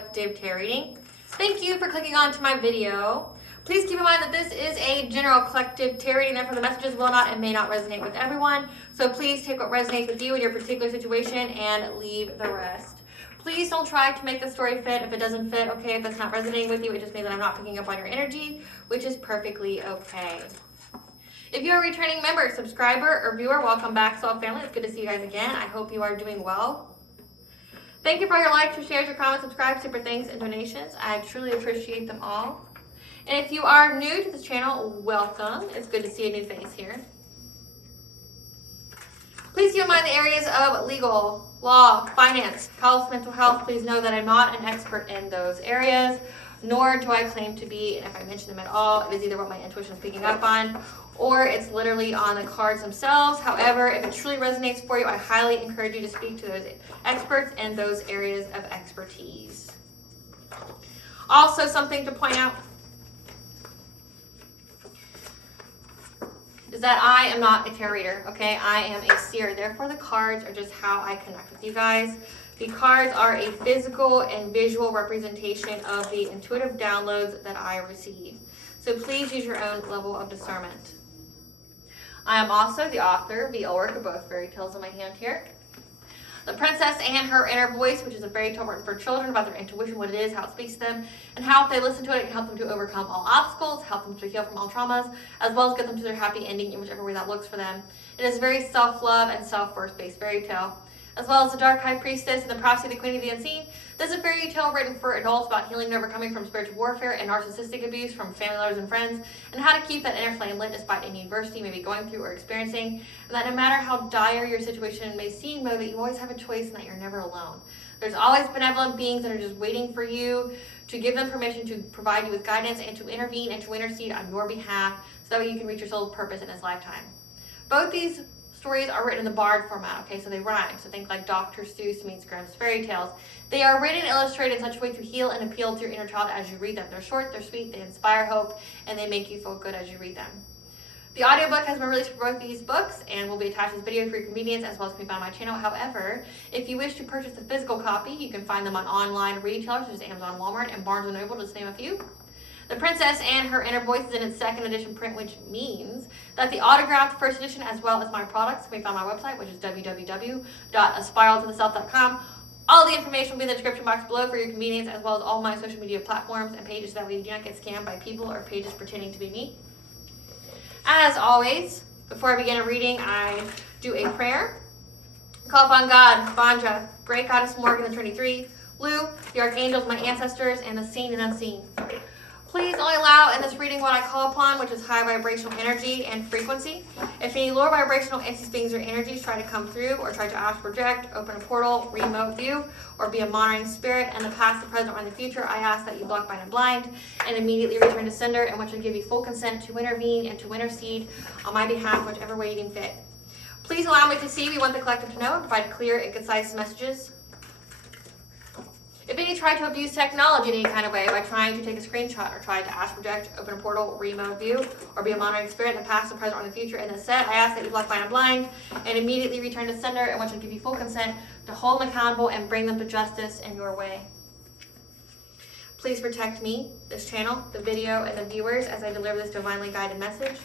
collective tarot reading. Thank you for clicking on to my video. Please keep in mind that this is a general collective tarot reading, therefore the messages will not and may not resonate with everyone. So please take what resonates with you in your particular situation and leave the rest. Please don't try to make the story fit if it doesn't fit, okay? If that's not resonating with you, it just means that I'm not picking up on your energy, which is perfectly okay. If you're a returning member, subscriber, or viewer, welcome back, Soul Family. It's good to see you guys again. I hope you are doing well. Thank you for your likes, your shares, your comments, subscribe, super thanks, and donations. I truly appreciate them all. And if you are new to this channel, welcome. It's good to see a new face here. Please keep in mind the areas of legal, law, finance, health, mental health. Please know that I'm not an expert in those areas, nor do I claim to be. And if I mention them at all, it is either what my intuition is picking up on, or it's literally on the cards themselves. However, if it truly resonates for you, I highly encourage you to speak to those experts in those areas of expertise. Also, something to point out is that I am not a tarot reader, okay? I am a seer. Therefore, the cards are just how I connect with you guys. The cards are a physical and visual representation of the intuitive downloads that I receive. So please use your own level of discernment. I am also the author of the work of both fairy tales in my hand here. The Princess and Her Inner Voice, which is a fairy tale written for children about their intuition, what it is, how it speaks to them, and how if they listen to it, it can help them to overcome all obstacles, help them to heal from all traumas, as well as get them to their happy ending in whichever way that looks for them. It is a very self-love and self-worth based fairy tale. As well as The Dark High Priestess and The Prophecy of the Queen of the Unseen. This is a fairy tale written for adults about healing and overcoming from spiritual warfare and narcissistic abuse from family members and friends, and how to keep that inner flame lit despite any adversity you may be going through or experiencing, and that no matter how dire your situation may seem, know that you always have a choice and that you're never alone. There's always benevolent beings that are just waiting for you to give them permission to provide you with guidance and to intervene and to intercede on your behalf so that way you can reach your soul's purpose in this lifetime. Both these stories are written in the bard format, okay, so they rhyme. So think like Dr. Seuss meets Grimm's fairy tales. They are written and illustrated in such a way to heal and appeal to your inner child as you read them. They're short, they're sweet, they inspire hope, and they make you feel good as you read them. The audiobook has been released for both these books and will be attached as video for your convenience, as well as can be found on my channel. However, if you wish to purchase the physical copy, you can find them on online retailers such as Amazon, Walmart, and Barnes & Noble, just to name a few. The Princess and Her Inner Voice is in its second edition print, which means that the autographed first edition, as well as my products, can be found on my website, which is www.aspiraltotheself.com. All the information will be in the description box below for your convenience, as well as all my social media platforms and pages, that way you do not get scammed by people or pages pretending to be me. As always, before I begin a reading, I do a prayer. Call upon God, Vanja, Great Goddess Morgan, the Trinity Three, Lu, the Archangels, my ancestors, and the seen and unseen. Please only allow in this reading what I call upon, which is high vibrational energy and frequency. If any lower vibrational entities, beings, or energies try to come through or try to astral project, open a portal, remote view, or be a monitoring spirit in the past, the present, or in the future, I ask that you block, bind, and blind, and immediately return to sender, in which I give you full consent to intervene and to intercede on my behalf, whichever way you deem fit. Please allow me to see. We want the collective to know and provide clear and concise messages. If any try to abuse technology in any kind of way by trying to take a screenshot or try to astral project, open a portal, remote view, or be a monitoring spirit in the past, the present, or in the future in this set, I ask that you block, bind, and blind, and immediately return to sender, in which I give you full consent to hold them accountable and bring them to justice in your way. Please protect me, this channel, the video, and the viewers as I deliver this divinely guided message.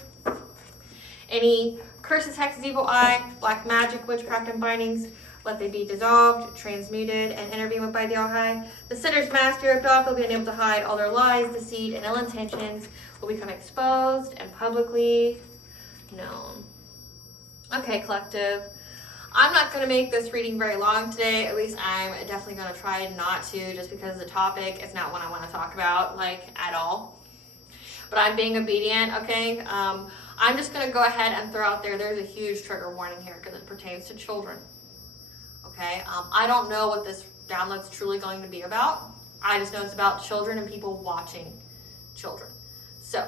Any curses, hexes, evil eye, black magic, witchcraft, and bindings, let they be dissolved, transmuted, and intervened with by the All-High. The sinner's mask ripped off, they'll be unable to hide. All their lies, deceit, and ill intentions will become exposed and publicly known. Okay, collective. I'm not going to make this reading very long today. At least I'm definitely going to try not to, just because the topic is not one I want to talk about, like, at all. But I'm being obedient, okay? I'm just going to go ahead and throw out there's a huge trigger warning here because it pertains to children. Okay, I don't know what this download's truly going to be about. I just know it's about children and people watching children. So,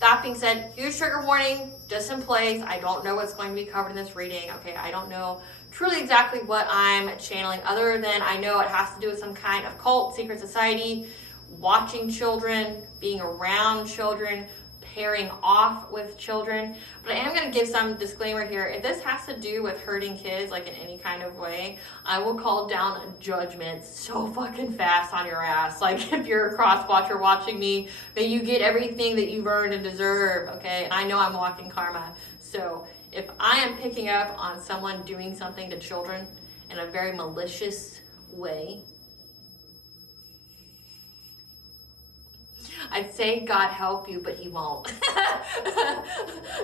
that being said, huge trigger warning, just in place. I don't know what's going to be covered in this reading. Okay, I don't know truly exactly what I'm channeling, other than I know it has to do with some kind of cult, secret society, watching children, being around children, pairing off with children, but I am going to give some disclaimer here. If this has to do with hurting kids, like in any kind of way, I will call down judgment so fucking fast on your ass. Like if you're a cross-watcher watching me, may you get everything that you've earned and deserve, okay? And I know I'm walking karma. So if I am picking up on someone doing something to children in a very malicious way, I'd say God help you, but he won't.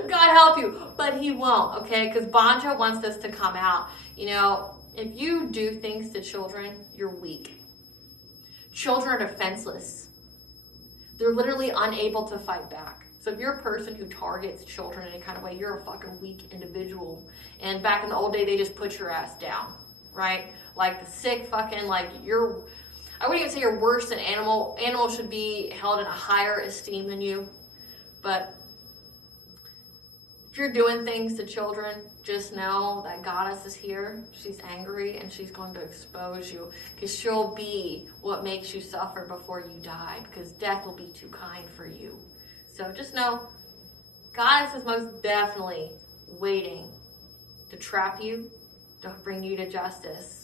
God help you, but he won't, okay? Because Banja wants this to come out. You know, if you do things to children, you're weak. Children are defenseless. They're literally unable to fight back. So if you're a person who targets children in any kind of way, you're a fucking weak individual. And back in the old day, they just put your ass down, right? Like the sick fucking, like you're... I wouldn't even say you're worse than animal. Animals should be held in a higher esteem than you. But if you're doing things to children, just know that Goddess is here. She's angry and she's going to expose you. Because she'll be what makes you suffer before you die. Because death will be too kind for you. So just know, Goddess is most definitely waiting to trap you, to bring you to justice.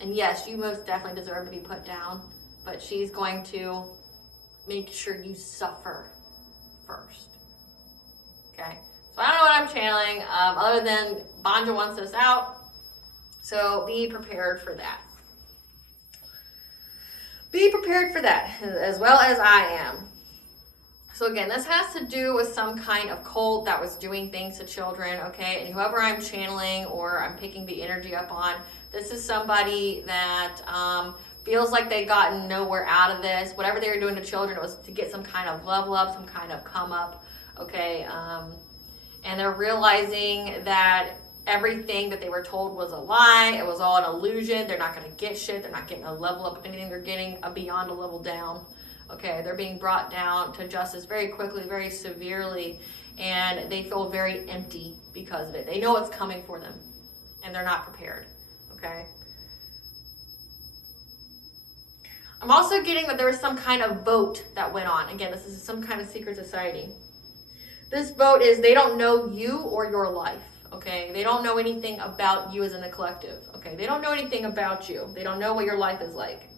And yes, you most definitely deserve to be put down, but she's going to make sure you suffer first. Okay? So I don't know what I'm channeling, other than Banja wants this out. So be prepared for that. Be prepared for that, as well as I am. So again, this has to do with some kind of cult that was doing things to children, okay? And whoever I'm channeling or I'm picking the energy up on, this is somebody that feels like they've gotten nowhere out of this. Whatever they were doing to children, it was to get some kind of level up, some kind of come up, okay? And they're realizing that everything that they were told was a lie. It was all an illusion. They're not going to get shit. They're not getting a level up. If anything, they're getting a beyond a level down. Okay, they're being brought down to justice very quickly, very severely, and they feel very empty because of it. They know it's coming for them, and they're not prepared, okay? I'm also getting that there was some kind of vote that went on. Again, this is some kind of secret society. This vote is they don't know you or your life, okay? They don't know anything about you as in a collective, okay? They don't know anything about you. They don't know what your life is like.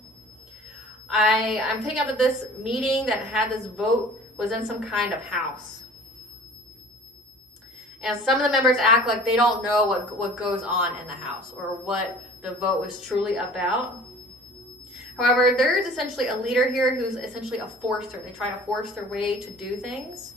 I'm picking up that this meeting that had this vote was in some kind of house. And some of the members act like they don't know what goes on in the house or what the vote was truly about. However, there's essentially a leader here who's essentially a forcer. They try to force their way to do things.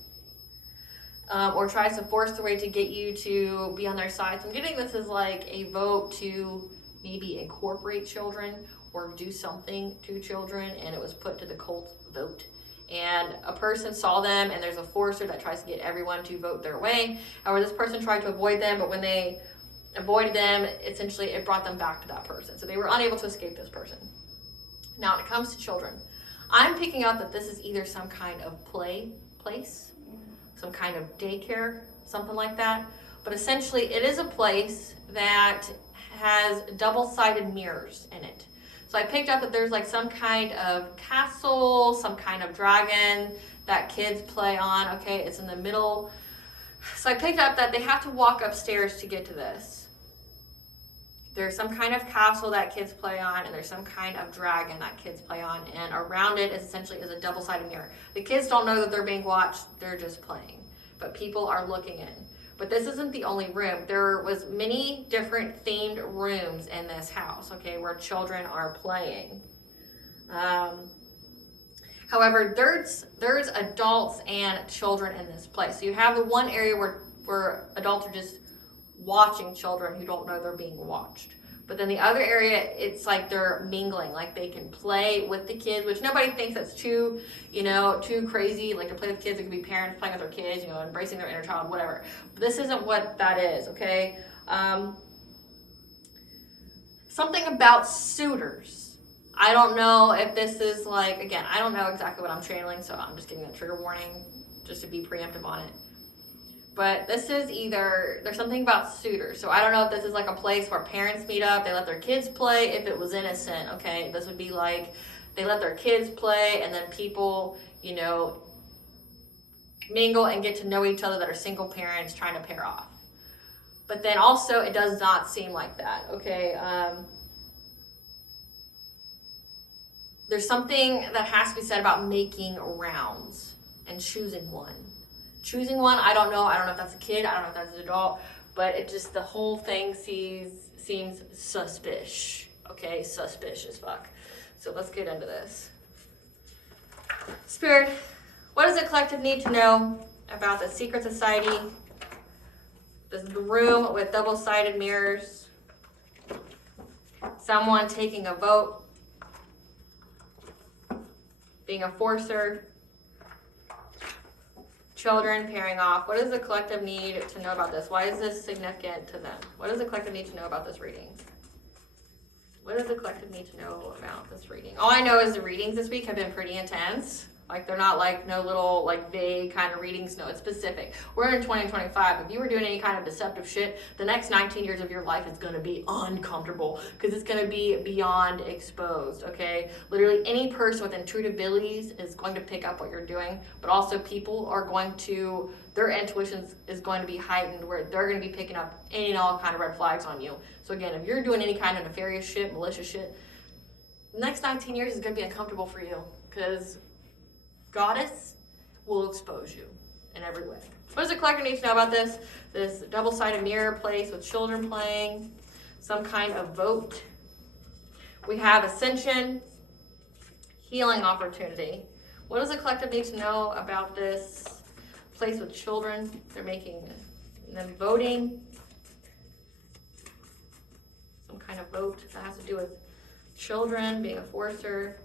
Or tries to force their way to get you to be on their side. So I'm getting this as like a vote to maybe incorporate children or do something to children, and it was put to the cult vote. And a person saw them, and there's a forcer that tries to get everyone to vote their way. However, this person tried to avoid them, but when they avoided them, essentially it brought them back to that person. So they were unable to escape this person. Now, when it comes to children, I'm picking up that this is either some kind of play place, some kind of daycare, something like that. But essentially, it is a place that has double-sided mirrors in it. So I picked up that there's like some kind of castle, some kind of dragon that kids play on, okay? It's in the middle. So I picked up that they have to walk upstairs to get to this. There's some kind of castle that kids play on, and there's some kind of dragon that kids play on, and around it is essentially is a double-sided mirror. The kids don't know that they're being watched, they're just playing. But people are looking in. But this isn't the only room. There was many different themed rooms in this house, okay, where children are playing. However, there's adults and children in this place. So you have the one area where adults are just watching children who don't know they're being watched. But then the other area, it's like they're mingling, like they can play with the kids, which nobody thinks that's too crazy. Like to play with kids, it could be parents playing with their kids, embracing their inner child, whatever. But this isn't what that is, okay? Something about suitors. I don't know if this is like, again, I don't know exactly what I'm channeling, so I'm just giving a trigger warning just to be preemptive on it. But this is either, there's something about suitors. So I don't know if this is like a place where parents meet up, they let their kids play, if it was innocent, okay? This would be like, they let their kids play, and then people, mingle and get to know each other that are single parents trying to pair off. But then also, it does not seem like that, okay? There's something that has to be said about making rounds and choosing one. Choosing one, I don't know if that's a kid, I don't know if that's an adult, but it just, the whole thing seems suspicious, okay? Suspicious as fuck. So let's get into this. Spirit, what does the collective need to know about the secret society? This is the room with double-sided mirrors. Someone taking a vote. Being a forcer. Children pairing off. What does the collective need to know about this? Why is this significant to them? What does the collective need to know about this reading? What does the collective need to know about this reading? All I know is the readings this week have been pretty intense. Like, they're not like no little like vague kind of readings. No, it's specific. We're in 2025. If you were doing any kind of deceptive shit, the next 19 years of your life is going to be uncomfortable because it's going to be beyond exposed, okay? Literally any person with intuitive abilities is going to pick up what you're doing, but also people are going to, their intuition is going to be heightened where they're going to be picking up any and all kind of red flags on you. So again, if you're doing any kind of nefarious shit, malicious shit, the next 19 years is going to be uncomfortable for you because Goddess will expose you in every way. What does the collector need to know about this? This double-sided mirror place with children playing, some kind of vote. We have ascension, healing opportunity. What does the collective need to know about this place with children? They're making them voting. Some kind of vote that has to do with children, being a forcer.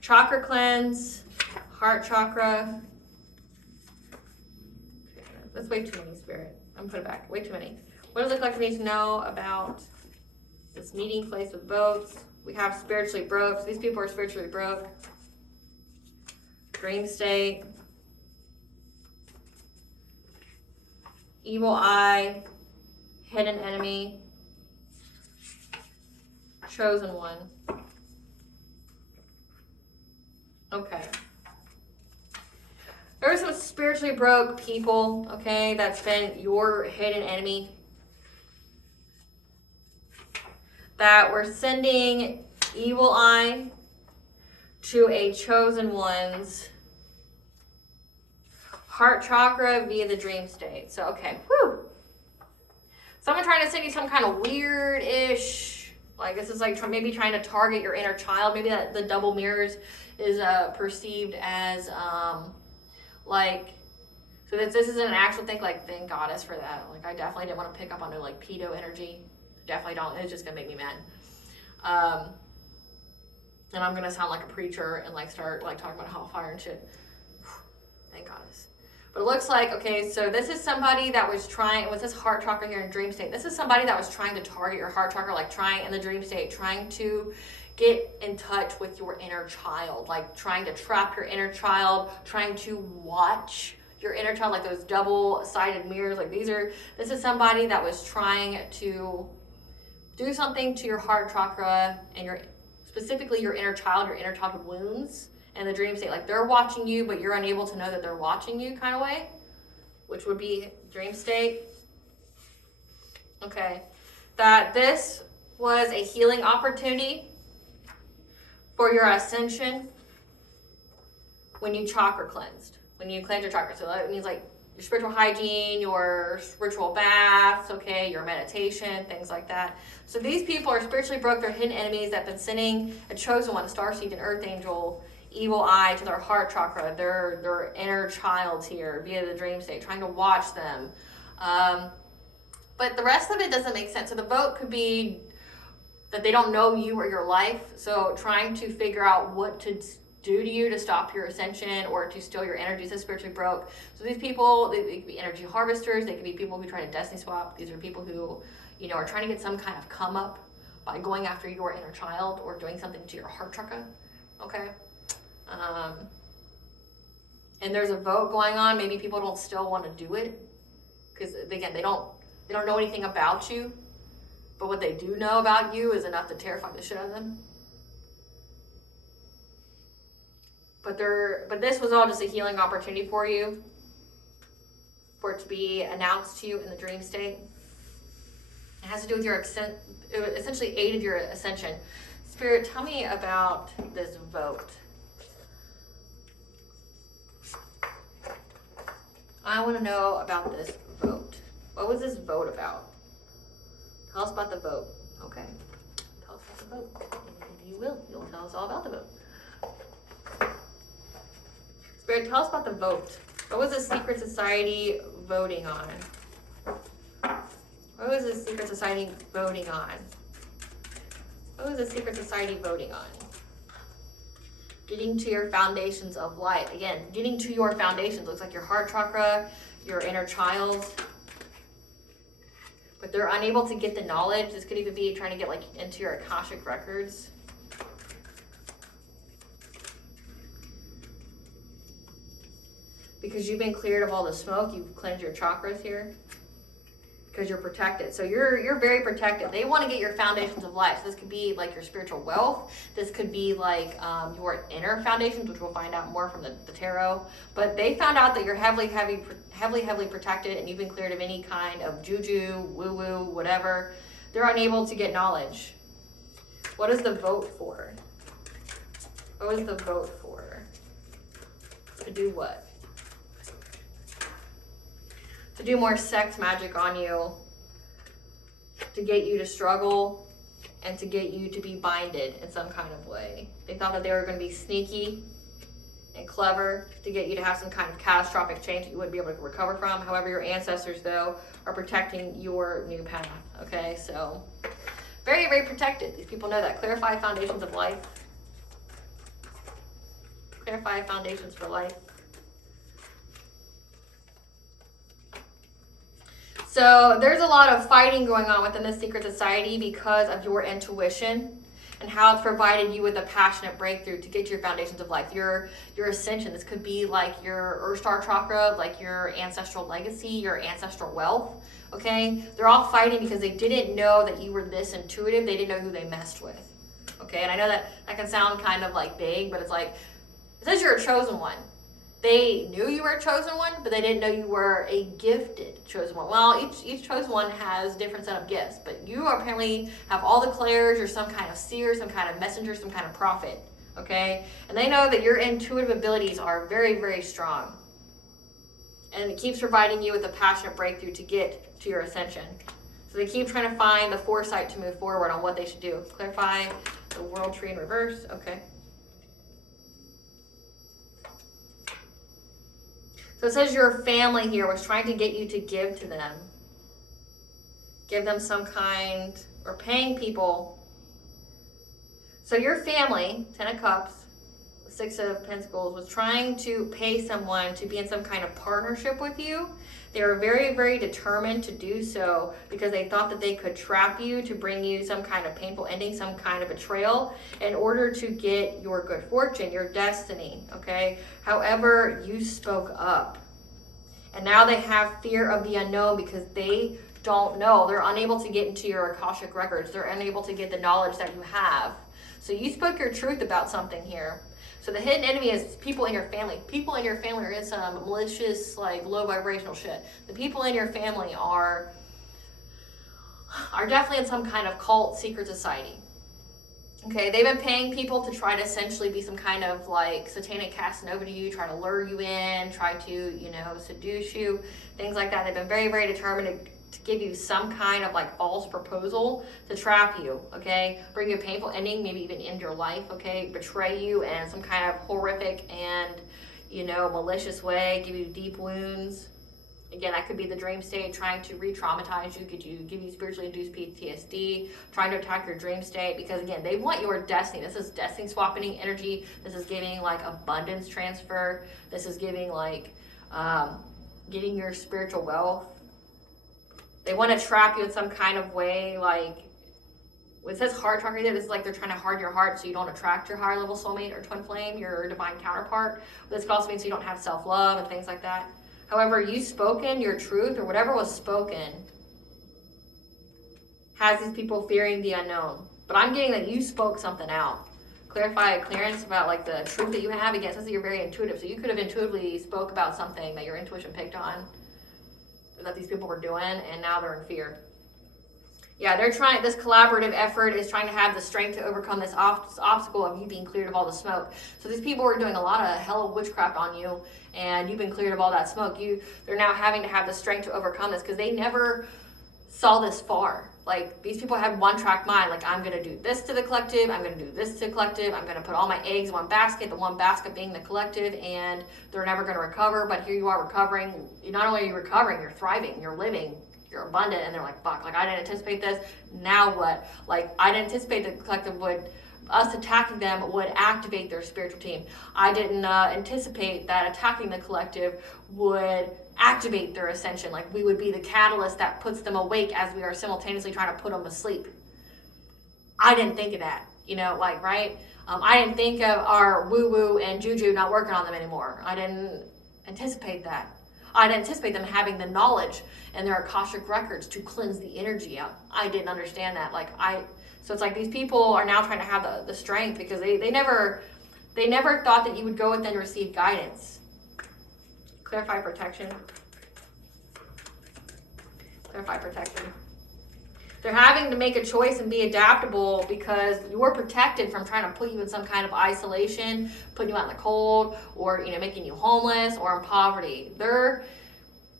Chakra cleanse. Heart chakra. Okay, that's way too many, Spirit. I'm gonna put it back. Way too many. What does the collective need to know about this meeting place with votes? We have spiritually broke. So these people are spiritually broke. Dream state. Evil eye. Hidden enemy. Chosen one. Okay. There are some spiritually broke people, okay, that's been your hidden enemy. That we're sending evil eye to a chosen one's heart chakra via the dream state. So, okay, whew. Someone trying to send you some kind of weird-ish, like this is like maybe trying to target your inner child. Maybe that the double mirrors is perceived as like, so this isn't an actual thing, like, thank Goddess for that. Like, I definitely didn't want to pick up on their, like, pedo energy. Definitely don't. It's just going to make me mad. And I'm going to sound like a preacher and, like, start, like, talking about hellfire and shit. Thank Goddess. But it looks like, okay, so this is somebody that was trying, with this heart chakra here in dream state, this is somebody that was trying to target your heart chakra, like, trying in the dream state, trying to get in touch with your inner child, like trying to trap your inner child, trying to watch your inner child, like those double-sided mirrors. Like this is somebody that was trying to do something to your heart chakra and specifically your inner child, your inner childhood wounds, and the dream state. Like they're watching you, but you're unable to know that they're watching you, kind of way, which would be dream state. Okay, that this was a healing opportunity for your ascension when you chakra cleansed, when you cleanse your chakra. So that means like your spiritual hygiene, your ritual baths, okay, your meditation, things like that. So these people are spiritually broke. They're hidden enemies that have been sending a chosen one, a starseed, an earth angel, evil eye to their heart chakra, their inner child here via the dream state, trying to watch them. But the rest of it doesn't make sense. So the vote could be that they don't know you or your life, so trying to figure out what to do to you to stop your ascension or to steal your energy. So spiritually broke. So these people, they could be energy harvesters. They could be people who try to destiny swap. These are people who, are trying to get some kind of come up by going after your inner child or doing something to your heart chakra. Okay. And there's a vote going on. Maybe people don't still want to do it because again, they don't know anything about you. But what they do know about you is enough to terrify the shit out of them. But this was all just a healing opportunity for you. for it to be announced to you in the dream state. It has to do with your essentially aided your ascension. Spirit, tell me about this vote. I want to know about this vote. What was this vote about? Tell us about the vote. Okay. Tell us about the vote. You will. You'll tell us all about the vote. Spirit, tell us about the vote. What was the secret society voting on? What was the secret society voting on? What was the secret society voting on? Getting to your foundations of light. Again, getting to your foundations. Looks like your heart chakra, your inner child. But they're unable to get the knowledge. This could even be trying to get like into your Akashic records. Because you've been cleared of all the smoke, you've cleansed your chakras here. Because you're protected. So you're very protected. They want to get your foundations of life. So this could be like your spiritual wealth. This could be like your inner foundations, which we'll find out more from the tarot. But they found out that you're heavily protected, and you've been cleared of any kind of juju, woo-woo, whatever. They're unable to get knowledge. What is the vote for? What was the vote for? To do what? To do more sex magic on you, to get you to struggle, and to get you to be binded in some kind of way. They thought that they were going to be sneaky and clever to get you to have some kind of catastrophic change that you wouldn't be able to recover from. However, your ancestors, though, are protecting your new path. Okay, so very, very protected. These people know that. Clarify foundations of life. Clarify foundations for life. So there's a lot of fighting going on within this secret society because of your intuition and how it's provided you with a passionate breakthrough to get to your foundations of life, your ascension. This could be like your Earth Star chakra, like your ancestral legacy, your ancestral wealth, okay? They're all fighting because they didn't know that you were this intuitive. They didn't know who they messed with, okay? And I know that can sound kind of like big, but it's like, it says you're a chosen one. They knew you were a chosen one, but they didn't know you were a gifted chosen one. Well, each chosen one has a different set of gifts, but you apparently have all the clairs. You're some kind of seer, some kind of messenger, some kind of prophet, okay? And they know that your intuitive abilities are very, very strong. And it keeps providing you with a passionate breakthrough to get to your ascension. So they keep trying to find the foresight to move forward on what they should do. Clarify the world tree in reverse, okay. So it says your family here was trying to get you to give to them. Give them some kind, or paying people. So your family, 10 of Cups, 6 of Pentacles, was trying to pay someone to be in some kind of partnership with you. They were very, very determined to do so because they thought that they could trap you to bring you some kind of painful ending, some kind of betrayal in order to get your good fortune, your destiny, okay? However, you spoke up. And now they have fear of the unknown because they don't know. They're unable to get into your Akashic records. They're unable to get the knowledge that you have. So you spoke your truth about something here. So the hidden enemy is people in your family. People in your family are in some malicious, like low vibrational shit. The people in your family are definitely in some kind of cult, secret society. Okay, they've been paying people to try to essentially be some kind of like satanic Casanova to you, try to lure you in, try to, seduce you, things like that. They've been very, very determined to give you some kind of like false proposal to trap you, okay? Bring you a painful ending, maybe even end your life, okay? Betray you in some kind of horrific and, malicious way, give you deep wounds. Again, that could be the dream state, trying to re-traumatize you, give you spiritually induced PTSD, trying to attack your dream state, because again, they want your destiny. This is destiny swapping energy. This is giving like abundance transfer. This is giving like getting your spiritual wealth. They want to trap you in some kind of way, like when it says heart chakra there, this is like they're trying to harden your heart so you don't attract your higher level soulmate or twin flame, your divine counterpart. This could also mean so you don't have self-love and things like that. However, you spoken your truth, or whatever was spoken, has these people fearing the unknown. But I'm getting that you spoke something out. Clarify a clearance about like the truth that you have. Again, it says that you're very intuitive, so you could have intuitively spoke about something that your intuition picked on. that these people were doing, and now they're in fear. Yeah, they're trying, this collaborative effort is trying to have the strength to overcome this obstacle of you being cleared of all the smoke. So these people were doing a lot of hell of witchcraft on you, and you've been cleared of all that smoke. They're now having to have the strength to overcome this because they never saw this far. Like, these people had one-track mind. Like, I'm going to do this to the collective. I'm going to do this to the collective. I'm going to put all my eggs in one basket, the one basket being the collective, and they're never going to recover. But here you are recovering. Not only are you recovering, you're thriving, you're living, you're abundant. And they're like, fuck, like, I didn't anticipate this. Now what? Like, I didn't anticipate the collective us attacking them would activate their spiritual team. I didn't anticipate that attacking the collective would activate their ascension. Like, we would be the catalyst that puts them awake as we are simultaneously trying to put them asleep. I didn't think of that, like, right? I didn't think of our woo-woo and juju not working on them anymore. I didn't anticipate that. I didn't anticipate them having the knowledge and their Akashic records to cleanse the energy out. I didn't understand that. So it's like these people are now trying to have the strength because they never thought that you would go within and receive guidance. Clarify protection. Clarify protection. They're having to make a choice and be adaptable because you're protected from trying to put you in some kind of isolation, putting you out in the cold, or making you homeless or in poverty. They're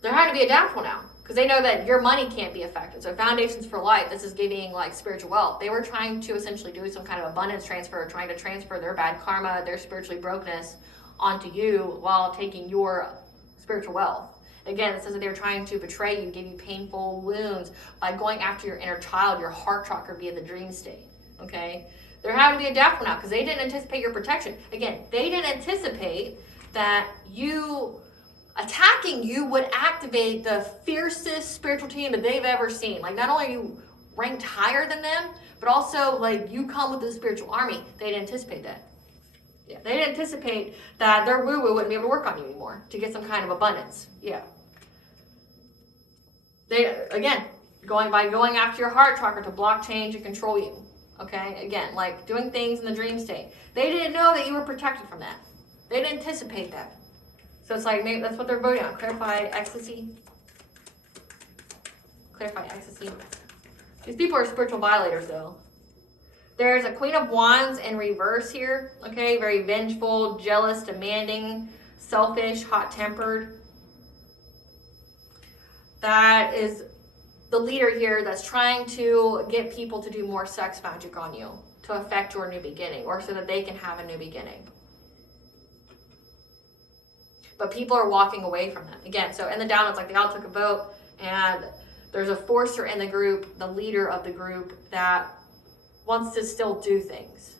having to be adaptable now because they know that your money can't be affected. So Foundations for Life, this is giving like spiritual wealth. They were trying to essentially do some kind of abundance transfer, trying to transfer their bad karma, their spiritually brokenness onto you while taking your spiritual wealth. Again, it says that they were trying to betray you, give you painful wounds by going after your inner child, your heart chakra via the dream state, okay? They're having to be adaptable now because they didn't anticipate your protection. Again, they didn't anticipate that attacking you would activate the fiercest spiritual team that they've ever seen. Like, not only are you ranked higher than them, but also, like, you come with a spiritual army. They didn't anticipate that. Yeah, they didn't anticipate that their woo-woo wouldn't be able to work on you anymore to get some kind of abundance. Yeah. They, again, going after your heart chakra to block, change, and control you. Okay? Again, like doing things in the dream state. They didn't know that you were protected from that. They didn't anticipate that. So it's like, maybe that's what they're voting on. Clarify ecstasy. Clarify ecstasy. These people are spiritual violators, though. There's a Queen of Wands in reverse here. Okay? Very vengeful, jealous, demanding, selfish, hot-tempered. That is the leader here that's trying to get people to do more sex magic on you to affect your new beginning or so that they can have a new beginning. But people are walking away from that. Again, so in the down, it's like they all took a vote and there's a forcer in the group, the leader of the group, that wants to still do things.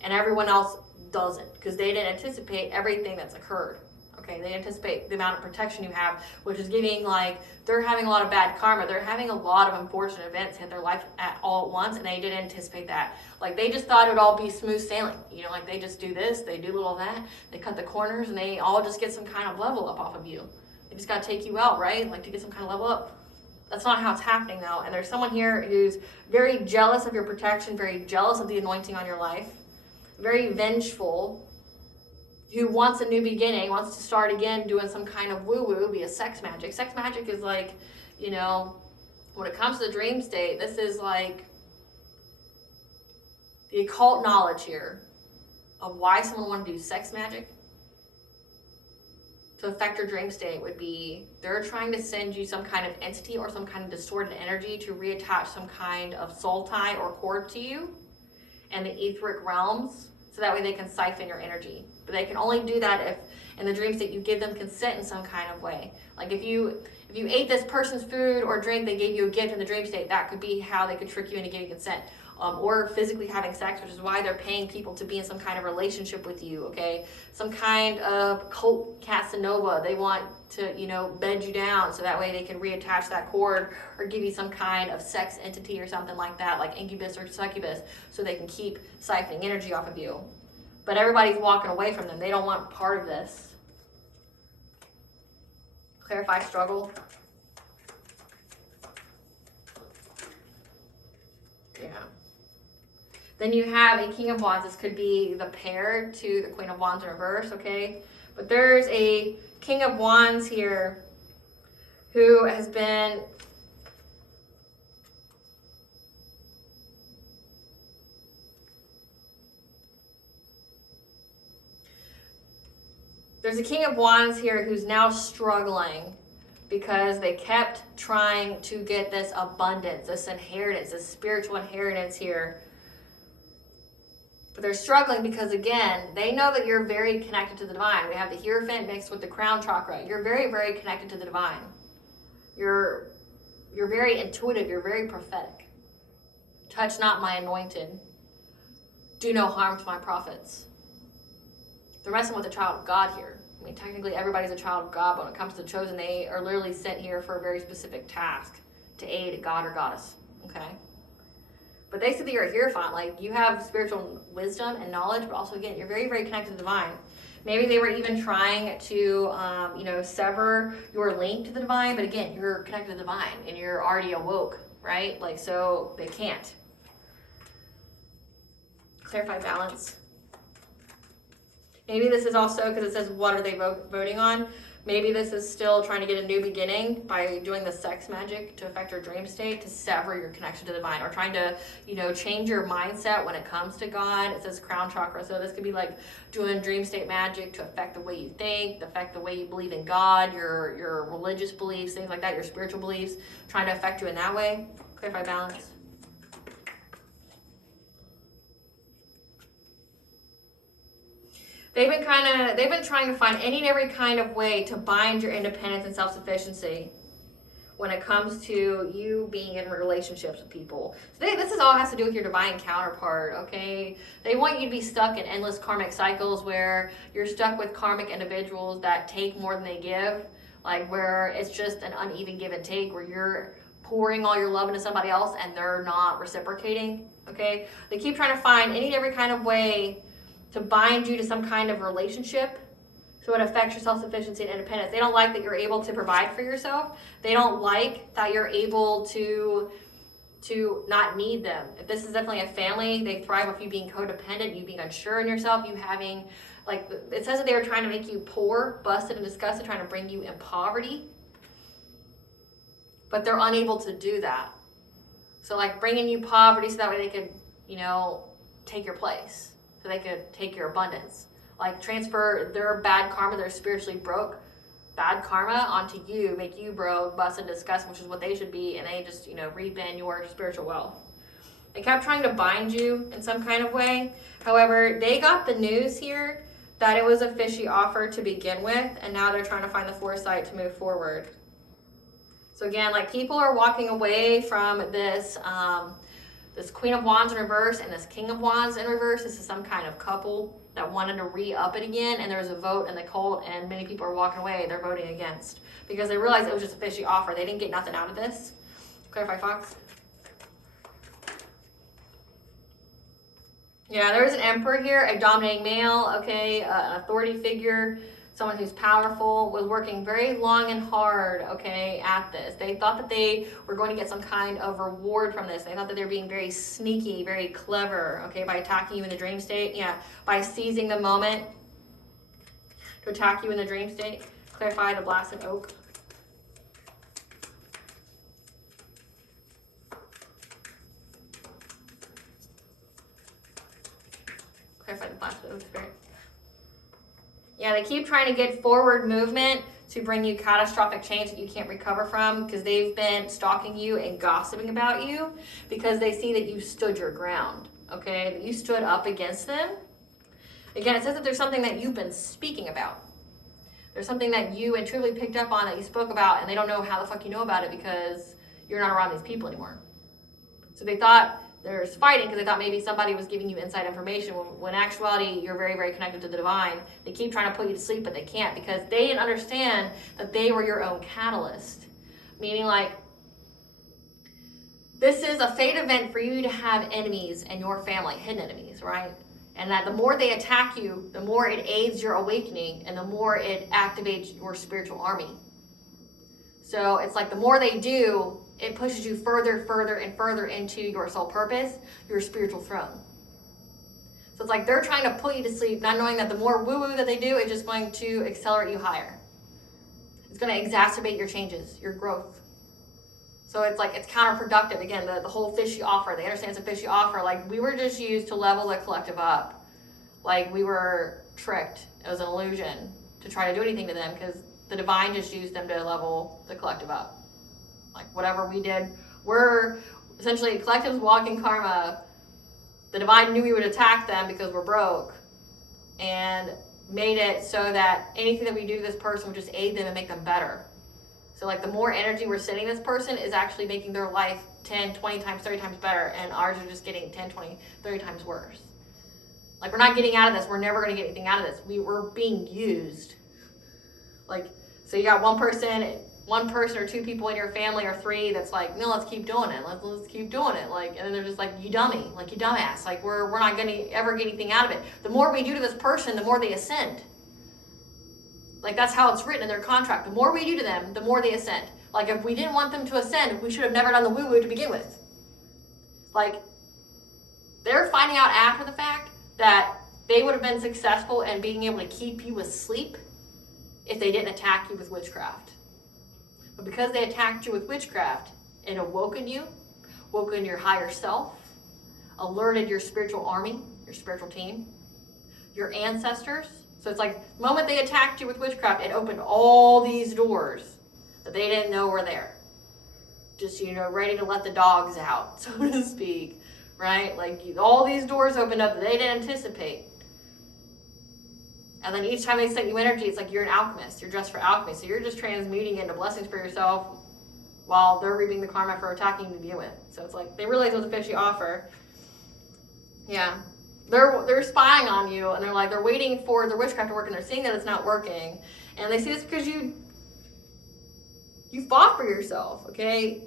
And everyone else doesn't because they didn't anticipate everything that's occurred. Okay, they anticipate the amount of protection you have, which is giving, like, they're having a lot of bad karma. They're having a lot of unfortunate events hit their life all at once, and they didn't anticipate that. Like, they just thought it would all be smooth sailing. Like, they just do this, they do a little of that, they cut the corners, and they all just get some kind of level up off of you. They just got to take you out, right? Like, to get some kind of level up. That's not how it's happening, though. And there's someone here who's very jealous of your protection, very jealous of the anointing on your life, very vengeful, who wants a new beginning, wants to start again doing some kind of woo-woo via sex magic. Sex magic is like, when it comes to the dream state, this is like the occult knowledge here of why someone would want to do sex magic to affect your dream state would be they're trying to send you some kind of entity or some kind of distorted energy to reattach some kind of soul tie or cord to you and the etheric realms so that way they can siphon your energy. But they can only do that if, in the dream state, you give them consent in some kind of way. Like if you ate this person's food or drink, they gave you a gift in the dream state, that could be how they could trick you into giving consent. Or physically having sex, which is why they're paying people to be in some kind of relationship with you, okay? Some kind of cult Casanova. They want to, bed you down so that way they can reattach that cord or give you some kind of sex entity or something like that, like incubus or succubus, so they can keep siphoning energy off of you. But everybody's walking away from them. They don't want part of this. Clarify struggle. Yeah. Then you have a King of Wands. This could be the pair to the Queen of Wands in reverse, okay? But there's a King of Wands here who has been there's a King of Wands here who's now struggling because they kept trying to get this abundance, this inheritance, this spiritual inheritance here. But they're struggling because, again, they know that you're very connected to the divine. We have the Hierophant mixed with the crown chakra. You're very, very connected to the divine. You're very intuitive. You're very prophetic. Touch not my anointed. Do no harm to my prophets. They're messing with the child of God here. I mean, technically everybody's a child of God, but when it comes to the chosen, they are literally sent here for a very specific task to aid God or goddess, okay? But they said that you're a Hierophant, like you have spiritual wisdom and knowledge, but also, again, you're very, very connected to the divine. Maybe they were even trying to, sever your link to the divine, but again, you're connected to the divine and you're already awoke, right? Like, so they can't. Clarify balance. Maybe this is also, because it says, what are they voting on? Maybe this is still trying to get a new beginning by doing the sex magic to affect your dream state, to sever your connection to the divine, or trying to, change your mindset when it comes to God. It says crown chakra, so this could be like doing dream state magic to affect the way you think, to affect the way you believe in God, your religious beliefs, things like that, your spiritual beliefs, trying to affect you in that way. Clarify balance. They've been trying to find any and every kind of way to bind your independence and self-sufficiency when it comes to you being in relationships with people. So this all has to do with your divine counterpart, okay? They want you to be stuck in endless karmic cycles where you're stuck with karmic individuals that take more than they give, like where it's just an uneven give and take, where you're pouring all your love into somebody else and they're not reciprocating, okay? They keep trying to find any and every kind of way to bind you to some kind of relationship so it affects your self-sufficiency and independence. They don't like that you're able to provide for yourself. They don't like that you're able to not need them. If this is definitely a family, they thrive with you being codependent, you being unsure in yourself, you having, like, it says that they were trying to make you poor, busted, and disgusted, trying to bring you in poverty. But they're unable to do that. So, like, bringing you poverty so that way they could, take your place. So they could take your abundance. Like transfer their bad karma, they're spiritually broke, bad karma onto you, make you broke, busted, disgusted, which is what they should be, and they just, reap in your spiritual wealth. They kept trying to bind you in some kind of way. However, they got the news here that it was a fishy offer to begin with, and now they're trying to find the foresight to move forward. So again, like people are walking away from this this Queen of Wands in reverse and this King of Wands in reverse. This is some kind of couple that wanted to re-up it again, and there was a vote in the cult, and many people are walking away. They're voting against because they realized it was just a fishy offer. They didn't get nothing out of this. Clarify, Fox. Yeah, there's an emperor here, a dominating male, okay, an authority figure, someone who's powerful, was working very long and hard, okay, at this. They thought that they were going to get some kind of reward from this. They thought that they were being very sneaky, very clever, okay, by attacking you in the dream state. Yeah, by seizing the moment to attack you in the dream state. Clarify the blasted oak. Clarify the blasted oak spirit. Yeah, they keep trying to get forward movement to bring you catastrophic change that you can't recover from because they've been stalking you and gossiping about you because they see that you stood your ground, okay? That you stood up against them. Again, it says that there's something that you've been speaking about. There's something that you intuitively picked up on that you spoke about, and they don't know how the fuck you know about it because you're not around these people anymore. So they thought there's fighting because they thought maybe somebody was giving you inside information when in actuality you're very, very connected to the divine. They keep trying to put you to sleep, but they can't because they didn't understand that they were your own catalyst. Meaning like, this is a fate event for you to have enemies in your family, hidden enemies, right? And that the more they attack you, the more it aids your awakening and the more it activates your spiritual army. So it's like the more they do, it pushes you further, further, and further into your soul purpose, your spiritual throne. So it's like they're trying to put you to sleep, not knowing that the more woo-woo that they do, it's just going to accelerate you higher. It's going to exacerbate your changes, your growth. So it's like, it's counterproductive. Again, the whole fishy offer, they understand it's a fishy offer. Like, we were just used to level the collective up. Like, we were tricked. It was an illusion to try to do anything to them, because the divine just used them to level the collective up. Like, whatever we did, we're essentially collectives walking karma. The divine knew we would attack them because we're broke, and made it so that anything that we do to this person would just aid them and make them better. So like, the more energy we're sending this person is actually making their life 10, 20 times, 30 times better, and ours are just getting 10, 20, 30 times worse. Like, we're not getting out of this. We're never going to get anything out of this. We're being used. Like, so you got one person or two people in your family, or three, that's like, no, let's keep doing it. Let's keep doing it. Like, and then they're just like, you dummy, like, you dumbass. Like, we're not going to ever get anything out of it. The more we do to this person, the more they ascend. Like, that's how it's written in their contract. The more we do to them, the more they ascend. Like, if we didn't want them to ascend, we should have never done the woo-woo to begin with. Like, they're finding out after the fact that they would have been successful in being able to keep you asleep if they didn't attack you with witchcraft. But because they attacked you with witchcraft, it awoken you, woken your higher self, alerted your spiritual army, your spiritual team, your ancestors. So it's like, the moment they attacked you with witchcraft, it opened all these doors that they didn't know were there. Just, ready to let the dogs out, so to speak, right? Like, all these doors opened up that they didn't anticipate. And then each time they sent you energy, it's like you're an alchemist. You're dressed for alchemy. So you're just transmuting into blessings for yourself while they're reaping the karma for attacking you to begin with. So it's like, they realize it was a fishy offer. Yeah. They're spying on you, and they're waiting for their witchcraft to work, and they're seeing that it's not working. And they see this because you fought for yourself, okay?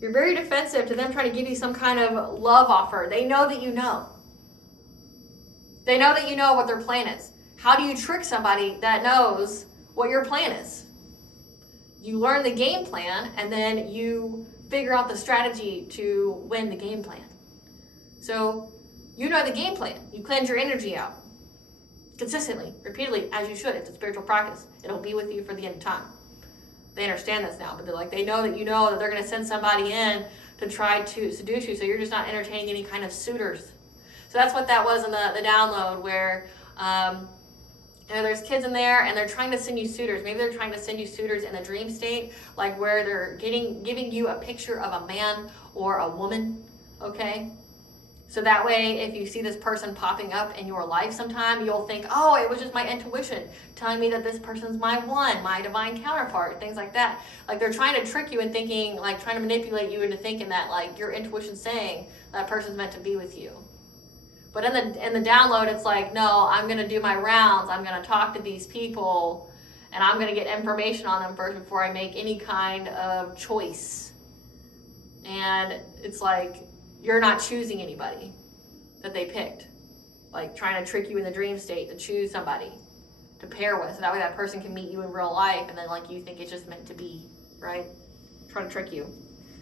You're very defensive to them trying to give you some kind of love offer. They know that you know. They know that you know what their plan is. How do you trick somebody that knows what your plan is? You learn the game plan, and then you figure out the strategy to win the game plan. So you know the game plan. You cleanse your energy out consistently, repeatedly, as you should. It's a spiritual practice. It'll be with you for the end of time. They understand this now, but they know that you know that they're going to send somebody in to try to seduce you, so you're just not entertaining any kind of suitors. So that's what that was in the download, where there's kids in there, and they're trying to send you suitors. Maybe they're trying to send you suitors in the dream state, like where they're giving you a picture of a man or a woman, okay? So that way, if you see this person popping up in your life sometime, you'll think, oh, it was just my intuition telling me that this person's my one, my divine counterpart, things like that. Like, they're trying to trick you and thinking, like, trying to manipulate you into thinking that, like, your intuition's saying that person's meant to be with you. But in the download, it's like, no, I'm going to do my rounds. I'm going to talk to these people, and I'm going to get information on them first before I make any kind of choice. And it's like, you're not choosing anybody that they picked. Like, trying to trick you in the dream state to choose somebody to pair with. So that way that person can meet you in real life, and then, like, you think it's just meant to be, right? Trying to trick you.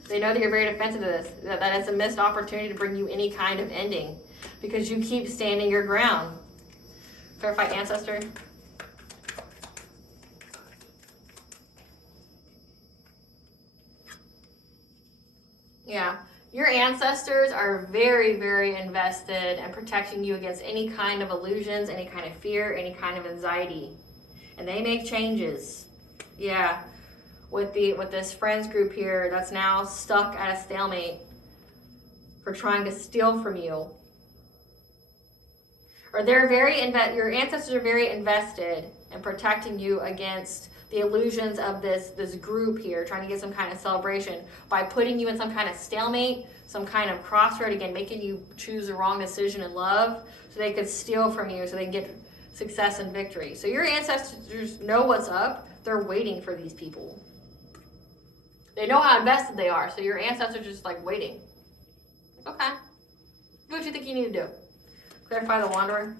They know that you're very defensive of this, that it's a missed opportunity to bring you any kind of ending, because you keep standing your ground. Clarify ancestor. Yeah. Your ancestors are very, very invested in protecting you against any kind of illusions, any kind of fear, any kind of anxiety. And they make changes. Yeah. With this friends group here that's now stuck at a stalemate for trying to steal from you. Or your ancestors are very invested in protecting you against the illusions of this group here, trying to get some kind of celebration by putting you in some kind of stalemate, some kind of crossroad, again, making you choose the wrong decision in love, so they could steal from you, so they can get success and victory. So your ancestors know what's up. They're waiting for these people. They know how invested they are, so your ancestors are just like waiting. Okay. Do what you think you need to do. Clarify the wanderer.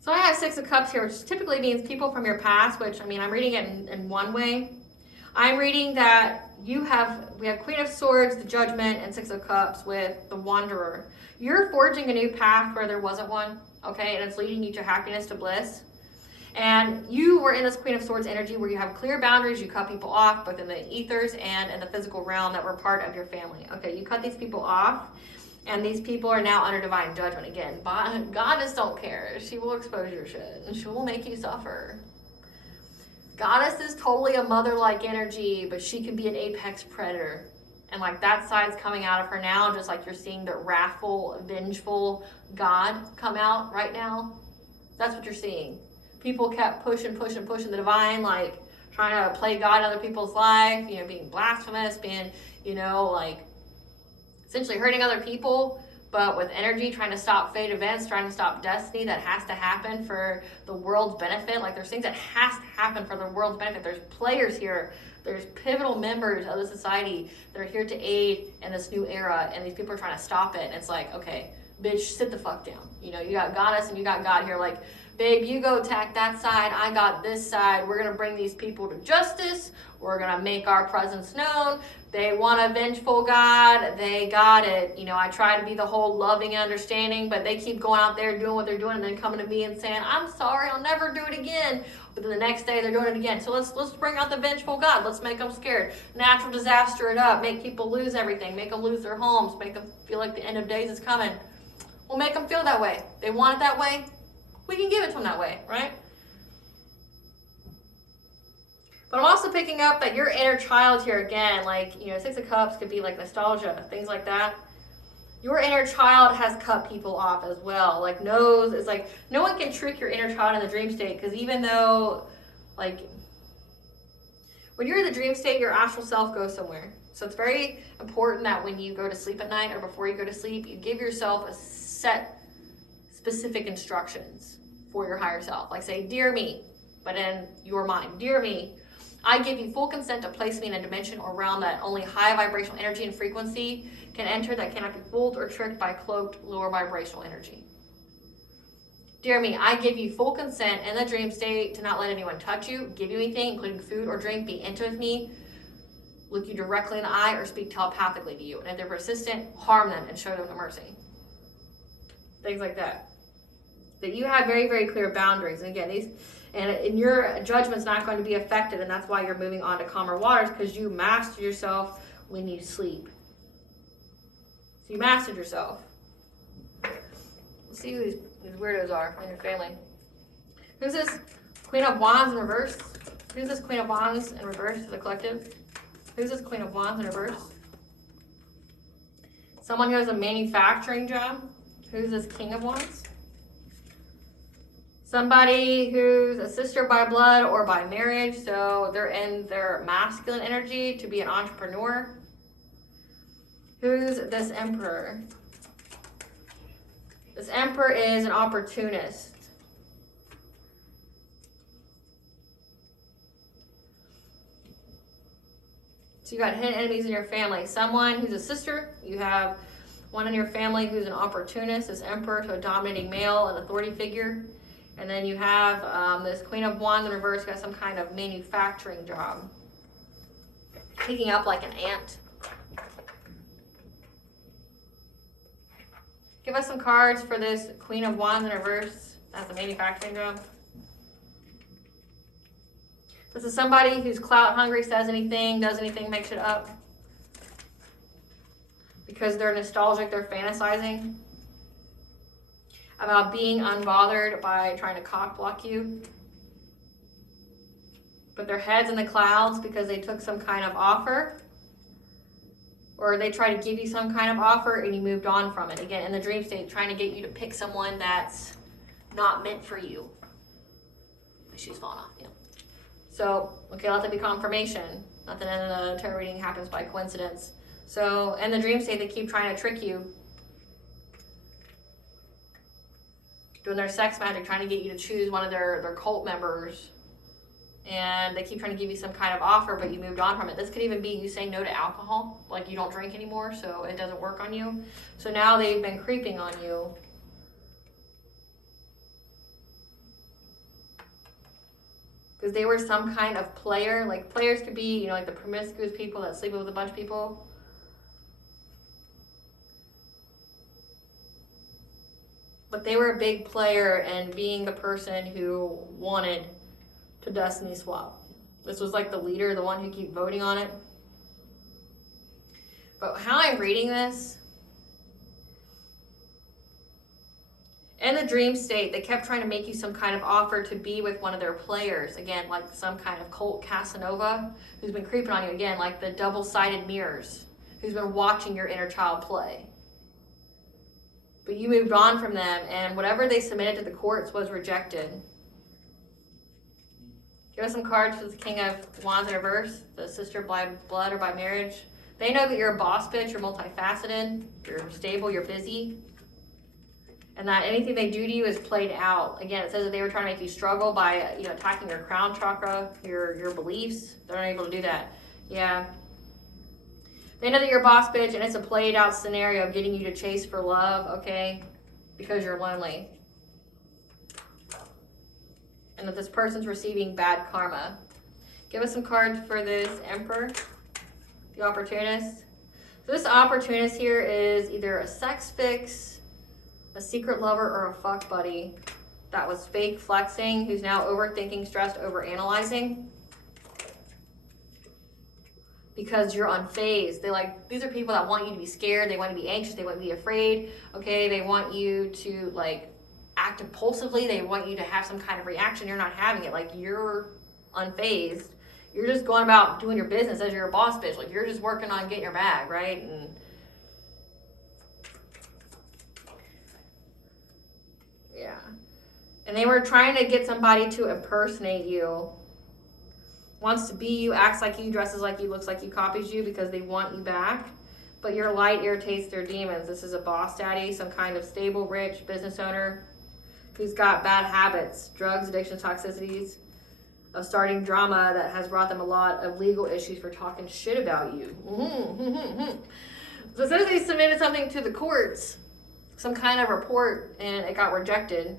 So I have 6 of Cups here, which typically means people from your past, which, I mean, I'm reading it in one way. I'm reading that we have Queen of Swords, the Judgment, and Six of Cups with the Wanderer. You're forging a new path where there wasn't one, okay? And it's leading you to happiness, to bliss. And you were in this Queen of Swords energy where you have clear boundaries. You cut people off, both in the ethers and in the physical realm that were part of your family. Okay, you cut these people off, and these people are now under divine judgment again. Goddess don't care. She will expose your shit, and she will make you suffer. Goddess is totally a mother-like energy, but she can be an apex predator. And like that side's coming out of her now, just like you're seeing the wrathful, vengeful God come out right now. That's what you're seeing. People kept pushing the divine, like trying to play God in other people's life, you know, being blasphemous, being, you know, like essentially hurting other people, but with energy, trying to stop fate events, trying to stop destiny that has to happen for the world's benefit. Like there's things that has to happen for the world's benefit. There's players here. There's pivotal members of the society that are here to aid in this new era, and these people are trying to stop it. And it's like, okay, bitch, sit the fuck down. You know, you got Goddess and you got God here. Like, babe, you go attack that side. I got this side. We're going to bring these people to justice. We're going to make our presence known. They want a vengeful God. They got it. You know, I try to be the whole loving and understanding, but they keep going out there doing what they're doing and then coming to me and saying, I'm sorry, I'll never do it again. But then the next day they're doing it again. So let's bring out the vengeful God. Let's make them scared. Natural disaster it up. Make people lose everything. Make them lose their homes. Make them feel like the end of days is coming. We'll make them feel that way. They want it that way. We can give it to them that way, right? But I'm also picking up that your inner child here again, like, you know, Six of Cups could be like nostalgia, things like that. Your inner child has cut people off as well. Like it's like no one can trick your inner child in the dream state, because even though, like, when you're in the dream state, your astral self goes somewhere. So it's very important that when you go to sleep at night or before you go to sleep, you give yourself a set specific instructions for your higher self. Like say, dear me, but in your mind, dear me, I give you full consent to place me in a dimension or realm that only high vibrational energy and frequency can enter, that cannot be fooled or tricked by cloaked lower vibrational energy. Dear me, I give you full consent in the dream state to not let anyone touch you, give you anything, including food or drink, be intimate with me, look you directly in the eye, or speak telepathically to you. And if they're persistent, harm them and show them no mercy. Things like that. That you have very, very clear boundaries. And again, and your judgment's not going to be affected, and that's why you're moving on to calmer waters, because you mastered yourself when you sleep. So you mastered yourself. Let's see who these weirdos are in your family. Who's this Queen of Wands in reverse? Who's this Queen of Wands in reverse to the collective? Who's this Queen of Wands in reverse? Someone who has a manufacturing job. Who's this King of Wands? Somebody who's a sister by blood or by marriage, so they're in their masculine energy to be an entrepreneur. Who's this Emperor? This Emperor is an opportunist. So you got hidden enemies in your family. Someone who's a sister. You have one in your family who's an opportunist, this Emperor, so a dominating male, an authority figure. And then you have this Queen of Wands in reverse who has some kind of manufacturing job. Picking up like an ant. Give us some cards for this Queen of Wands in reverse. That's a manufacturing job. This is somebody who's clout hungry, says anything, does anything, makes it up. Because they're nostalgic, they're fantasizing about being unbothered by trying to cock block you. But their head's in the clouds because they took some kind of offer, or they try to give you some kind of offer and you moved on from it. Again, in the dream state, trying to get you to pick someone that's not meant for you. She's falling off, yeah. So, okay, let that be confirmation. Nothing in the tarot reading happens by coincidence. So, in the dream state, they keep trying to trick you. Doing their sex magic, trying to get you to choose one of their cult members. And they keep trying to give you some kind of offer, but you moved on from it. This could even be you saying no to alcohol. Like you don't drink anymore, so it doesn't work on you. So now they've been creeping on you. because they were some kind of player. Like players could be, you know, like the promiscuous people that sleep with a bunch of people. But they were a big player and being the person who wanted to destiny swap. This was like the leader, the one who keep voting on it. But how I'm reading this, in the dream state, they kept trying to make you some kind of offer to be with one of their players. Again, like some kind of cult Casanova who's been creeping on you. Again, like the double-sided mirrors, who's been watching your inner child play. But you moved on from them, and whatever they submitted to the courts was rejected. Give us some cards for the King of Wands in reverse, the sister by blood or by marriage. They know that you're a boss bitch, you're multifaceted, you're stable, you're busy. And that anything they do to you is played out. Again, it says that they were trying to make you struggle by, you know, attacking your crown chakra, your beliefs. They're not able to do that. Yeah. They know that you're a boss bitch, and it's a played out scenario of getting you to chase for love, okay? Because you're lonely. And that this person's receiving bad karma. Give us some cards for this Emperor, the opportunist. So this opportunist here is either a sex fix, a secret lover, or a fuck buddy that was fake flexing, who's now overthinking, stressed, overanalyzing. Because you're unfazed. These are people that want you to be scared, they want you to be anxious, they want you to be afraid, okay? They want you to act impulsively, they want you to have some kind of reaction, you're not having it. Like, you're unfazed. You're just going about doing your business as you're a boss bitch. Like, you're just working on getting your bag, right? And yeah. And they were trying to get somebody to impersonate you. Wants to be you, acts like you, dresses like you, looks like you, copies you because they want you back. But your light irritates their demons. This is a boss daddy, some kind of stable, rich business owner who's got bad habits, drugs, addictions, toxicities, of starting drama that has brought them a lot of legal issues for talking shit about you. So it says they submitted something to the courts, some kind of report, and it got rejected.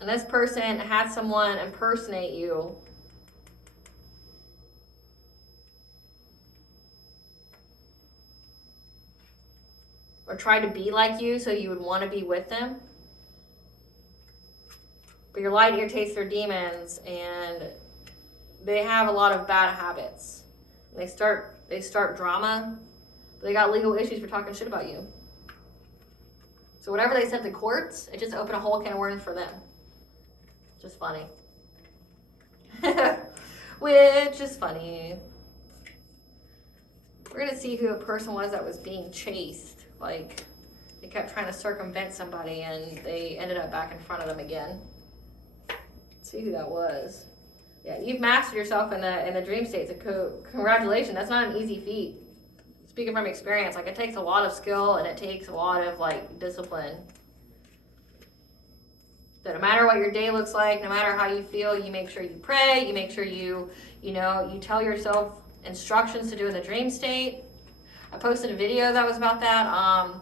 And this person had someone impersonate you. Or try to be like you so you would want to be with them. But your light irritates their demons, and they have a lot of bad habits. They start drama, but they got legal issues for talking shit about you. So whatever they sent to courts, it just opened a whole can of worms for them. Just funny. Which is funny. We're going to see who a person was that was being chased. Like, they kept trying to circumvent somebody, and they ended up back in front of them again. Let's see who that was. Yeah, you've mastered yourself in the dream state. So congratulations. That's not an easy feat. Speaking from experience, it takes a lot of skill and it takes a lot of discipline. So no matter what your day looks like, no matter how you feel, you make sure you pray. You make sure you tell yourself instructions to do in the dream state. I posted a video that was about that. I'm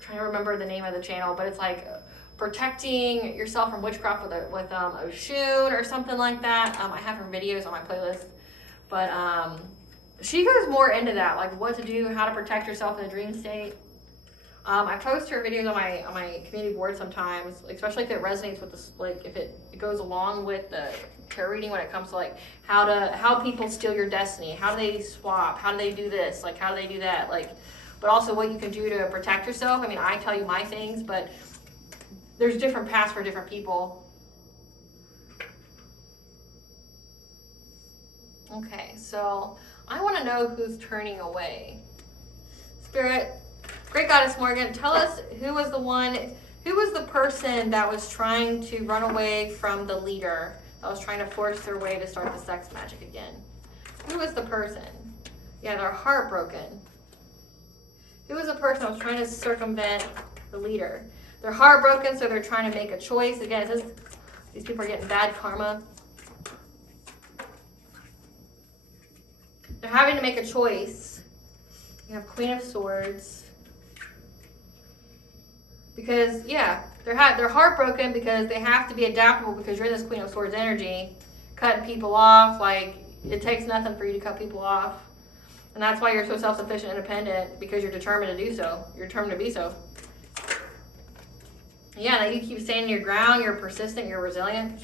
trying to remember the name of the channel, but it's protecting yourself from witchcraft with Oshun or something like that. I have her videos on my playlist, but she goes more into that, what to do, how to protect yourself in the dream state. I post her videos on my community board sometimes, especially if it resonates with if it goes along with the tarot reading when it comes to how people steal your destiny, how do they swap, how do they do this, how do they do that, but also what you can do to protect yourself. I tell you my things, but there's different paths for different people. Okay, so I want to know who's turning away. Spirit, Great Goddess Morgan, tell us who was the person that was trying to run away from the leader, that was trying to force their way to start the sex magic again. Who was the person? Yeah, they're heartbroken. Who was the person that was trying to circumvent the leader? They're heartbroken, so they're trying to make a choice. Again, it says these people are getting bad karma. They're having to make a choice. You have Queen of Swords. Because, yeah, They're heartbroken because they have to be adaptable because you're in this Queen of Swords energy, cutting people off. Like, it takes nothing for you to cut people off. And that's why you're so self-sufficient and independent, because you're determined to do so. You're determined to be so. Yeah, now you keep standing your ground, you're persistent, you're resilient.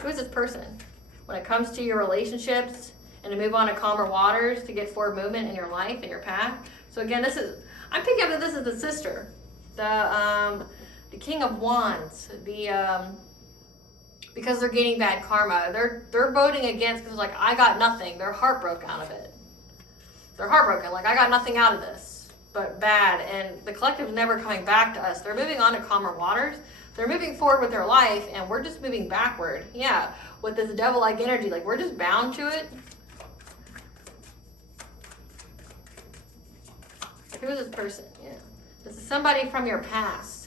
Who is this person? When it comes to your relationships and to move on to calmer waters, to get forward movement in your life and your path. So again, I'm picking up that this is the sister. The King of Wands, because they're getting bad karma. They're voting against because like, I got nothing. They're heartbroken out of it. They're heartbroken. Like, I got nothing out of this, but bad. And the collective's never coming back to us. They're moving on to calmer waters. They're moving forward with their life, and we're just moving backward. Yeah, with this devil-like energy, like we're just bound to it. Who is this person? Yeah, this is somebody from your past.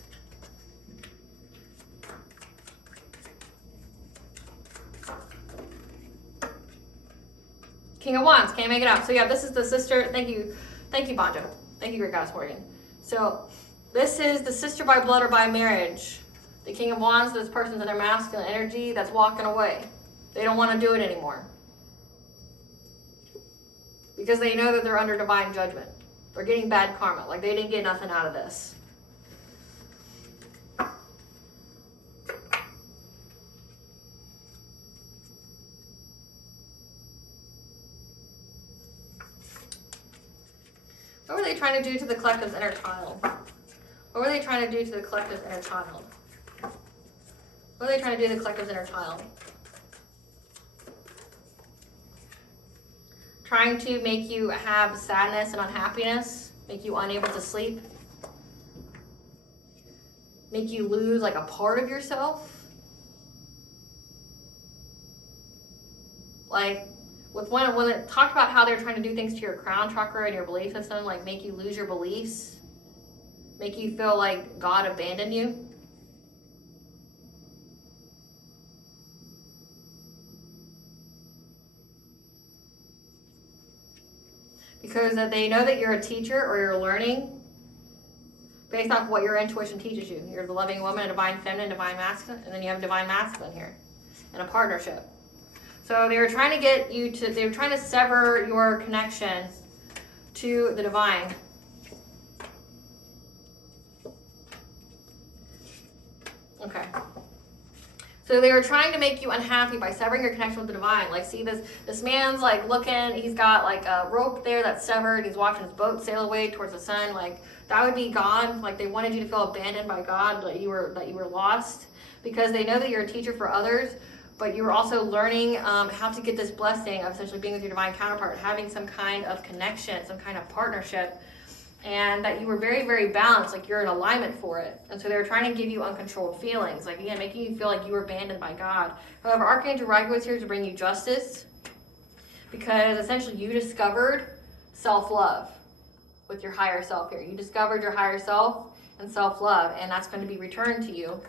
King of Wands, can't make it up. So yeah, this is the sister. Thank you, Bonjo. Thank you, Great Goddess Morgan. So this is the sister by blood or by marriage. The King of Wands, this person's in their masculine energy that's walking away. They don't want to do it anymore. Because they know that they're under divine judgment. They're getting bad karma. Like, they didn't get nothing out of this. What were they trying to do to the collective's inner child? What were they trying to do to the collective's inner child? What are they trying to do to the collective's inner child? Trying to make you have sadness and unhappiness, make you unable to sleep, make you lose like a part of yourself. Like, when it talked about how they're trying to do things to your crown chakra and your belief system, like make you lose your beliefs, make you feel like God abandoned you. Because that they know that you're a teacher or you're learning based off what your intuition teaches you. You're the loving woman, a divine feminine, divine masculine, and then you have a divine masculine here in a partnership. So they were trying to get you to, they were trying to sever your connection to the divine. Okay. So they were trying to make you unhappy by severing your connection with the divine. Like, see, this man's like looking, he's got like a rope there that's severed. He's watching his boat sail away towards the sun. Like, that would be God. Like, they wanted you to feel abandoned by God, that you were lost, because they know that you're a teacher for others. But you were also learning how to get this blessing of essentially being with your divine counterpart, having some kind of connection, some kind of partnership, and that you were very, very balanced, like you're in alignment for it. And so they were trying to give you uncontrolled feelings, like, again, making you feel like you were abandoned by God. However, Archangel Raguel is here to bring you justice, because essentially you discovered self-love with your higher self here. You discovered your higher self and self-love, and that's going to be returned to you.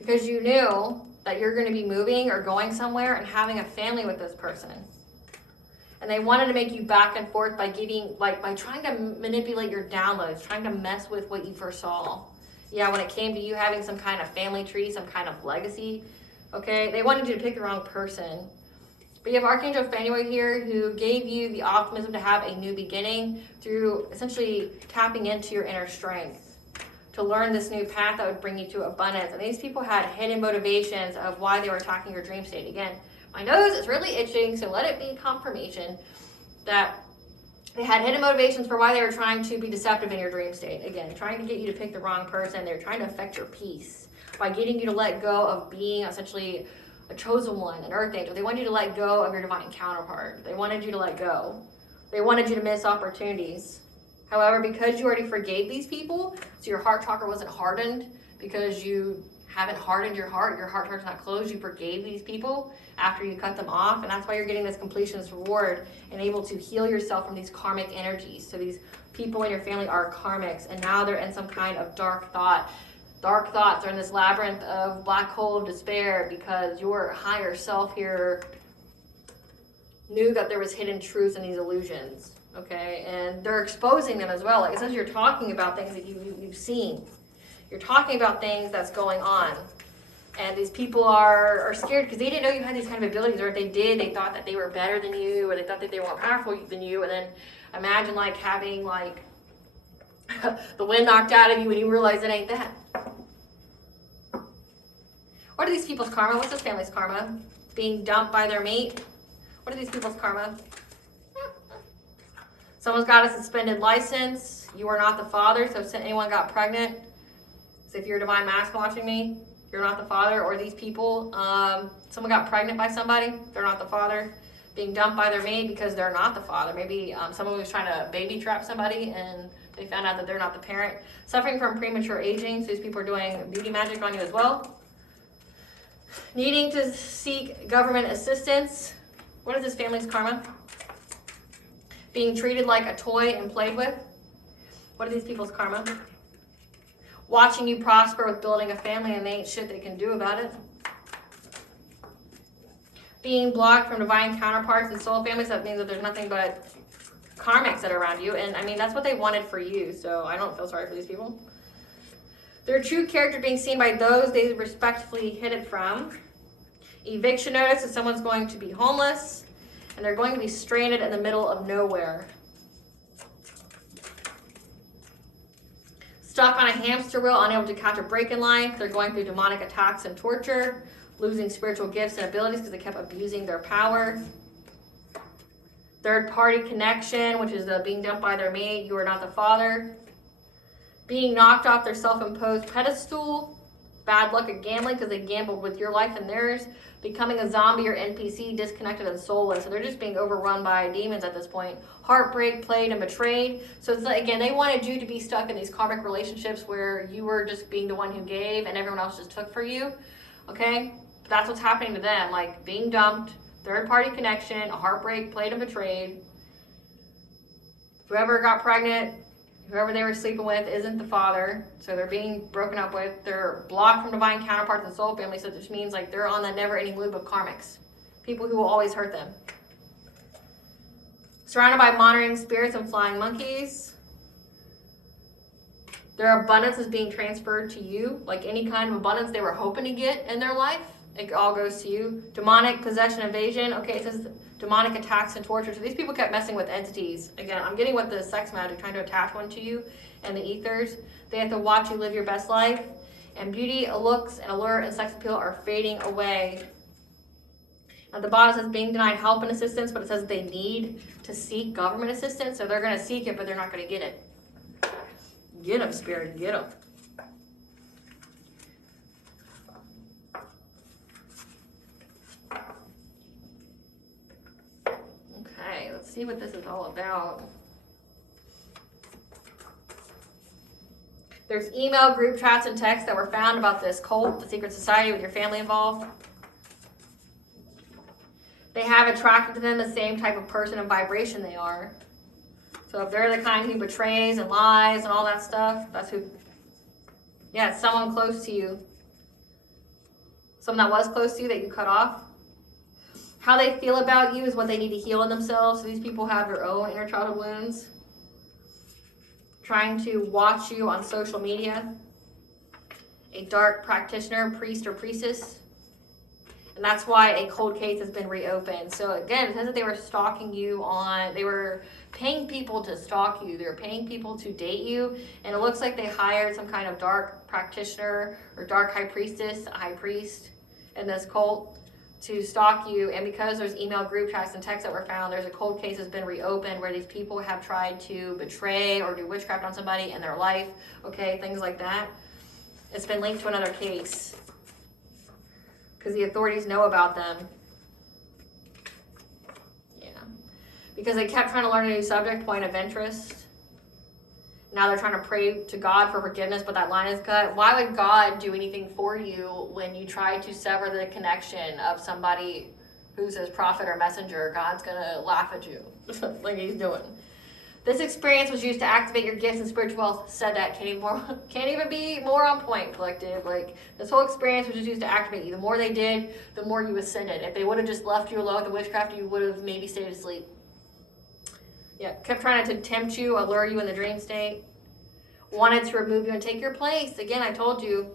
Because you knew that you're going to be moving or going somewhere and having a family with this person. And they wanted to make you back and forth by by trying to manipulate your downloads, trying to mess with what you first saw. Yeah, when it came to you having some kind of family tree, some kind of legacy, okay? They wanted you to pick the wrong person. But you have Archangel Phanuel here, who gave you the optimism to have a new beginning through essentially tapping into your inner strength, to learn this new path that would bring you to abundance. And these people had hidden motivations of why they were attacking your dream state. Again, my nose is really itching, so let it be confirmation that they had hidden motivations for why they were trying to be deceptive in your dream state. Again, trying to get you to pick the wrong person. They're trying to affect your peace by getting you to let go of being essentially a chosen one, an earth angel. They wanted you to let go of your divine counterpart. They wanted you to let go. They wanted you to miss opportunities. However, because you already forgave these people, so your heart chakra wasn't hardened, because you haven't hardened your heart chakra's not closed, you forgave these people after you cut them off, and that's why you're getting this completion, this reward, and able to heal yourself from these karmic energies. So these people in your family are karmics, and now they're in some kind of dark thought. Dark thoughts are in this labyrinth of black hole of despair, because your higher self here knew that there was hidden truths in these illusions. okay? And they're exposing them as well. Like it says you're talking about things that you've seen. You're talking about things that's going on. And these people are scared because they didn't know you had these kind of abilities, or if they did, they thought that they were better than you, or they thought that they were more powerful than you. And then imagine like having like the wind knocked out of you and you realize it ain't that. What are these people's karma? What's this family's karma? Being dumped by their mate. What are these people's karma? Someone's got a suspended license. You are not the father. So if anyone got pregnant, so if you're a divine mask watching me, you're not the father. Or these people, someone got pregnant by somebody, they're not the father. Being dumped by their mate because they're not the father. Maybe someone was trying to baby trap somebody and they found out that they're not the parent. Suffering from premature aging. So these people are doing beauty magic on you as well. Needing to seek government assistance. What is this family's karma? Being treated like a toy and played with. What are these people's karma? Watching you prosper with building a family and there ain't shit they can do about it. Being blocked from divine counterparts and soul families. That means that there's nothing but karmics that are around you. And I mean, that's what they wanted for you. So I don't feel sorry for these people. Their true character being seen by those they respectfully hid it from. Eviction notice is someone's going to be homeless and they're going to be stranded in the middle of nowhere. Stuck on a hamster wheel, unable to catch a break in life. They're going through demonic attacks and torture, losing spiritual gifts and abilities because they kept abusing their power. Third party connection, which is the being dumped by their mate. You are not the father. Being knocked off their self-imposed pedestal. Bad luck at gambling because they gambled with your life and theirs. Becoming a zombie or NPC, disconnected and soulless. So they're just being overrun by demons at this point. Heartbreak, played, and betrayed. So it's like, again, they wanted you to be stuck in these karmic relationships where you were just being the one who gave and everyone else just took for you. Okay? But that's what's happening to them. Like being dumped, third party connection, a heartbreak, played, and betrayed. Whoever got pregnant, whoever they were sleeping with isn't the father, so they're being broken up with. They're blocked from divine counterparts and soul family, so it just means like they're on the never-ending loop of karmics. People who will always hurt them. Surrounded by monitoring spirits and flying monkeys. Their abundance is being transferred to you, like any kind of abundance they were hoping to get in their life. It all goes to you. Demonic possession, invasion. Okay, it says demonic attacks and torture. So these people kept messing with entities. Again, I'm getting what the sex magic, trying to attach one to you, and the ethers. They have to watch you live your best life. And beauty, looks, and allure, and sex appeal are fading away. At the bottom says being denied help and assistance, but it says they need to seek government assistance. So they're going to seek it, but they're not going to get it. Get them, Spirit, get them. Let's see what this is all about. There's email, group chats, and texts that were found about this cult, the secret society with your family involved. They have attracted to them the same type of person and vibration they are. So if they're the kind who betrays and lies and all that stuff, that's who. Yeah, it's someone close to you. Someone that was close to you that you cut off. How they feel about you is what they need to heal in themselves. So these people have their own inner childhood wounds. Trying to watch you on social media. A dark practitioner, priest or priestess. And that's why a cold case has been reopened. So again, it says that they were stalking you they were paying people to stalk you. They were paying people to date you. And it looks like they hired some kind of dark practitioner or dark high priestess, a high priest in this cult, to stalk you. And because there's email, group chats, and texts that were found, there's a cold case that's been reopened where these people have tried to betray or do witchcraft on somebody in their life, okay, things like that. It's been linked to another case because the authorities know about them. Yeah, because they kept trying to learn a new subject, point of interest. Now they're trying to pray to God for forgiveness, but that line is cut. Why would God do anything for you when you try to sever the connection of somebody who's his prophet or messenger? God's going to laugh at you like he's doing. This experience was used to activate your gifts and spiritual wealth. Said that can't even be more on point, collective. Like, this whole experience was just used to activate you. The more they did, the more you ascended. If they would have just left you alone with the witchcraft, you would have maybe stayed asleep. Yeah, kept trying to tempt you, allure you in the dream state. Wanted to remove you and take your place. Again, I told you.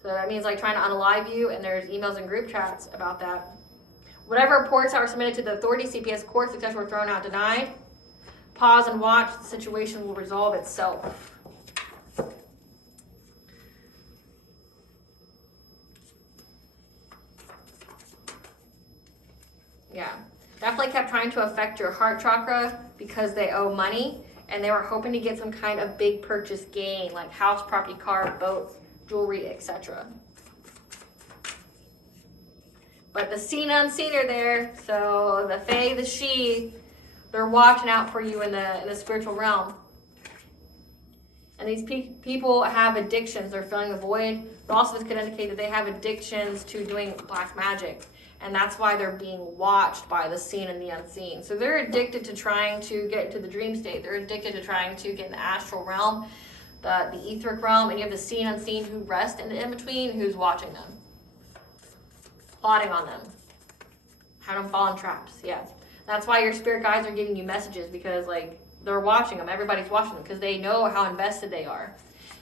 So that means like trying to unalive you, and there's emails and group chats about that. Whatever reports that were submitted to the authorities, CPS courts, etc. were thrown out, denied. Pause and watch. The situation will resolve itself. Yeah. Definitely kept trying to affect your heart chakra because they owe money, and they were hoping to get some kind of big purchase gain, like house, property, car, boats, jewelry, etc. But the seen unseen are there, so the fae, the she, they're watching out for you in the spiritual realm. And these people have addictions. They're filling the void. But also this could indicate that they have addictions to doing black magic. And that's why they're being watched by the seen and the unseen. So they're addicted to trying to get into the dream state. They're addicted to trying to get in the astral realm, the etheric realm. And you have the seen, unseen who rest in between, who's watching them. Plotting on them. How to fall in traps, yes. That's why your spirit guides are giving you messages, because like they're watching them. Everybody's watching them because they know how invested they are.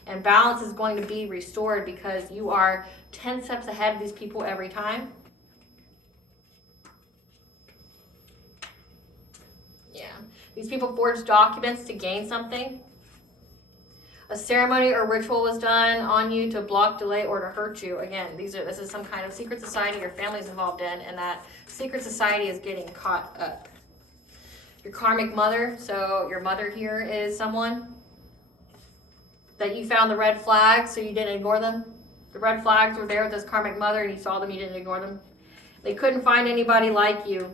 And balance is going to be restored because you are 10 steps ahead of these people every time. Yeah. These people forged documents to gain something. A ceremony or ritual was done on you to block, delay, or to hurt you. Again, this is some kind of secret society your family's involved in, and that secret society is getting caught up. Your karmic mother, so your mother here is someone that you found the red flags, so you didn't ignore them. The red flags were there with this karmic mother, and you saw them, you didn't ignore them. They couldn't find anybody like you.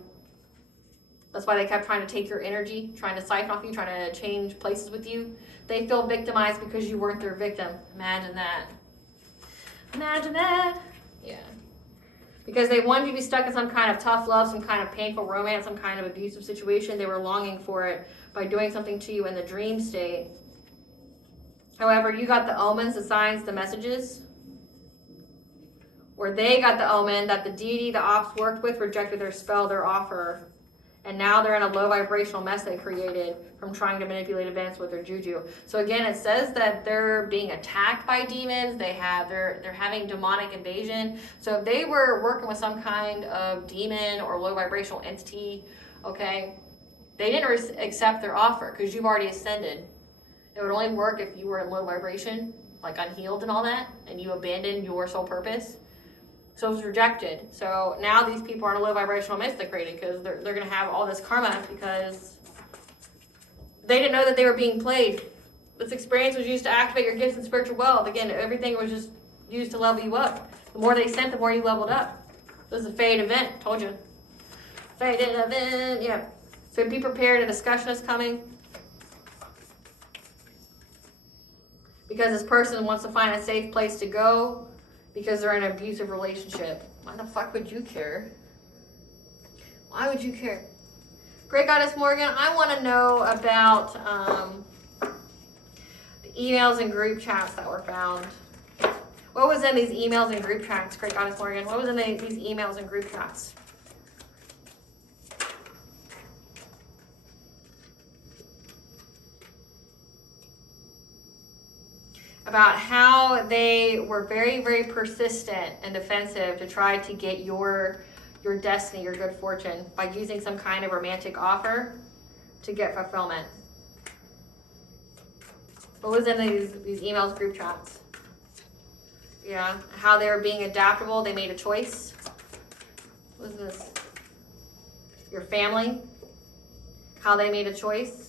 That's why they kept trying to take your energy, trying to siphon off you, trying to change places with you. They feel victimized because you weren't their victim. Imagine that. Imagine that. Yeah. Because they wanted you to be stuck in some kind of tough love, some kind of painful romance, some kind of abusive situation. They were longing for it by doing something to you in the dream state. However, you got the omens, the signs, the messages. Or they got the omen that the deity the ops worked with rejected their spell, their offer. And now they're in a low vibrational mess they created from trying to manipulate events with their juju. So again, it says that they're being attacked by demons. They're having demonic invasion. So if they were working with some kind of demon or low vibrational entity, okay, they didn't accept their offer because you've already ascended. It would only work if you were in low vibration, like unhealed and all that, and you abandoned your soul purpose. So it was rejected. So now these people are in a low vibrational mist they created because they're going to have all this karma because they didn't know that they were being played. This experience was used to activate your gifts and spiritual wealth. Again, everything was just used to level you up. The more they sent, the more you leveled up. This is a fade event. Told you. Faded event. Yeah. So be prepared. A discussion is coming. Because this person wants to find a safe place to go. Because they're in an abusive relationship. Why the fuck would you care? Why would you care? Great Goddess Morgan, I want to know about the emails and group chats that were found. What was in these emails and group chats, Great Goddess Morgan? What was in these emails and group chats? About how they were very, very persistent and defensive to try to get your destiny, your good fortune, by using some kind of romantic offer to get fulfillment. What was in these emails, group chats? Yeah, how they were being adaptable. They made a choice. What was this? Your family. How they made a choice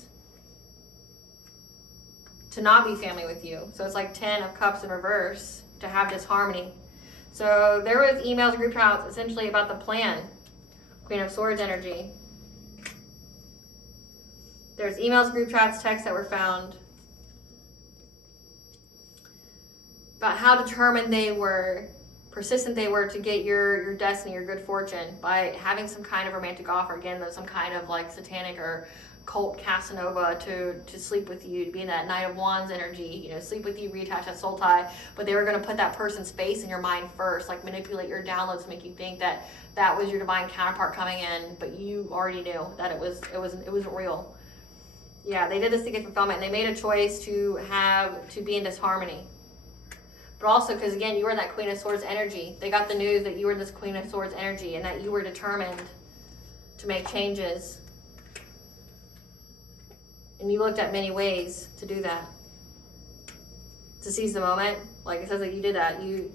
to not be family with you. So it's like 10 of cups in reverse to have disharmony. So there was emails, group chats, essentially about the plan. Queen of Swords energy. There's emails, group chats, texts that were found about how determined they were, persistent they were to get your destiny, your good fortune by having some kind of romantic offer. Again, there's some kind of like satanic or cult Casanova to sleep with you, to be in that Knight of Wands energy, sleep with you, reattach that soul tie. But they were going to put that person's face in your mind first, like manipulate your downloads to make you think that that was your divine counterpart coming in, but you already knew that it wasn't real. Yeah, they did this to get fulfillment, and they made a choice to be in disharmony. But also because, again, you were in that Queen of Swords energy. They got the news that you were this Queen of Swords energy and that you were determined to make changes. And you looked at many ways to do that. To seize the moment. Like it says that you did that. You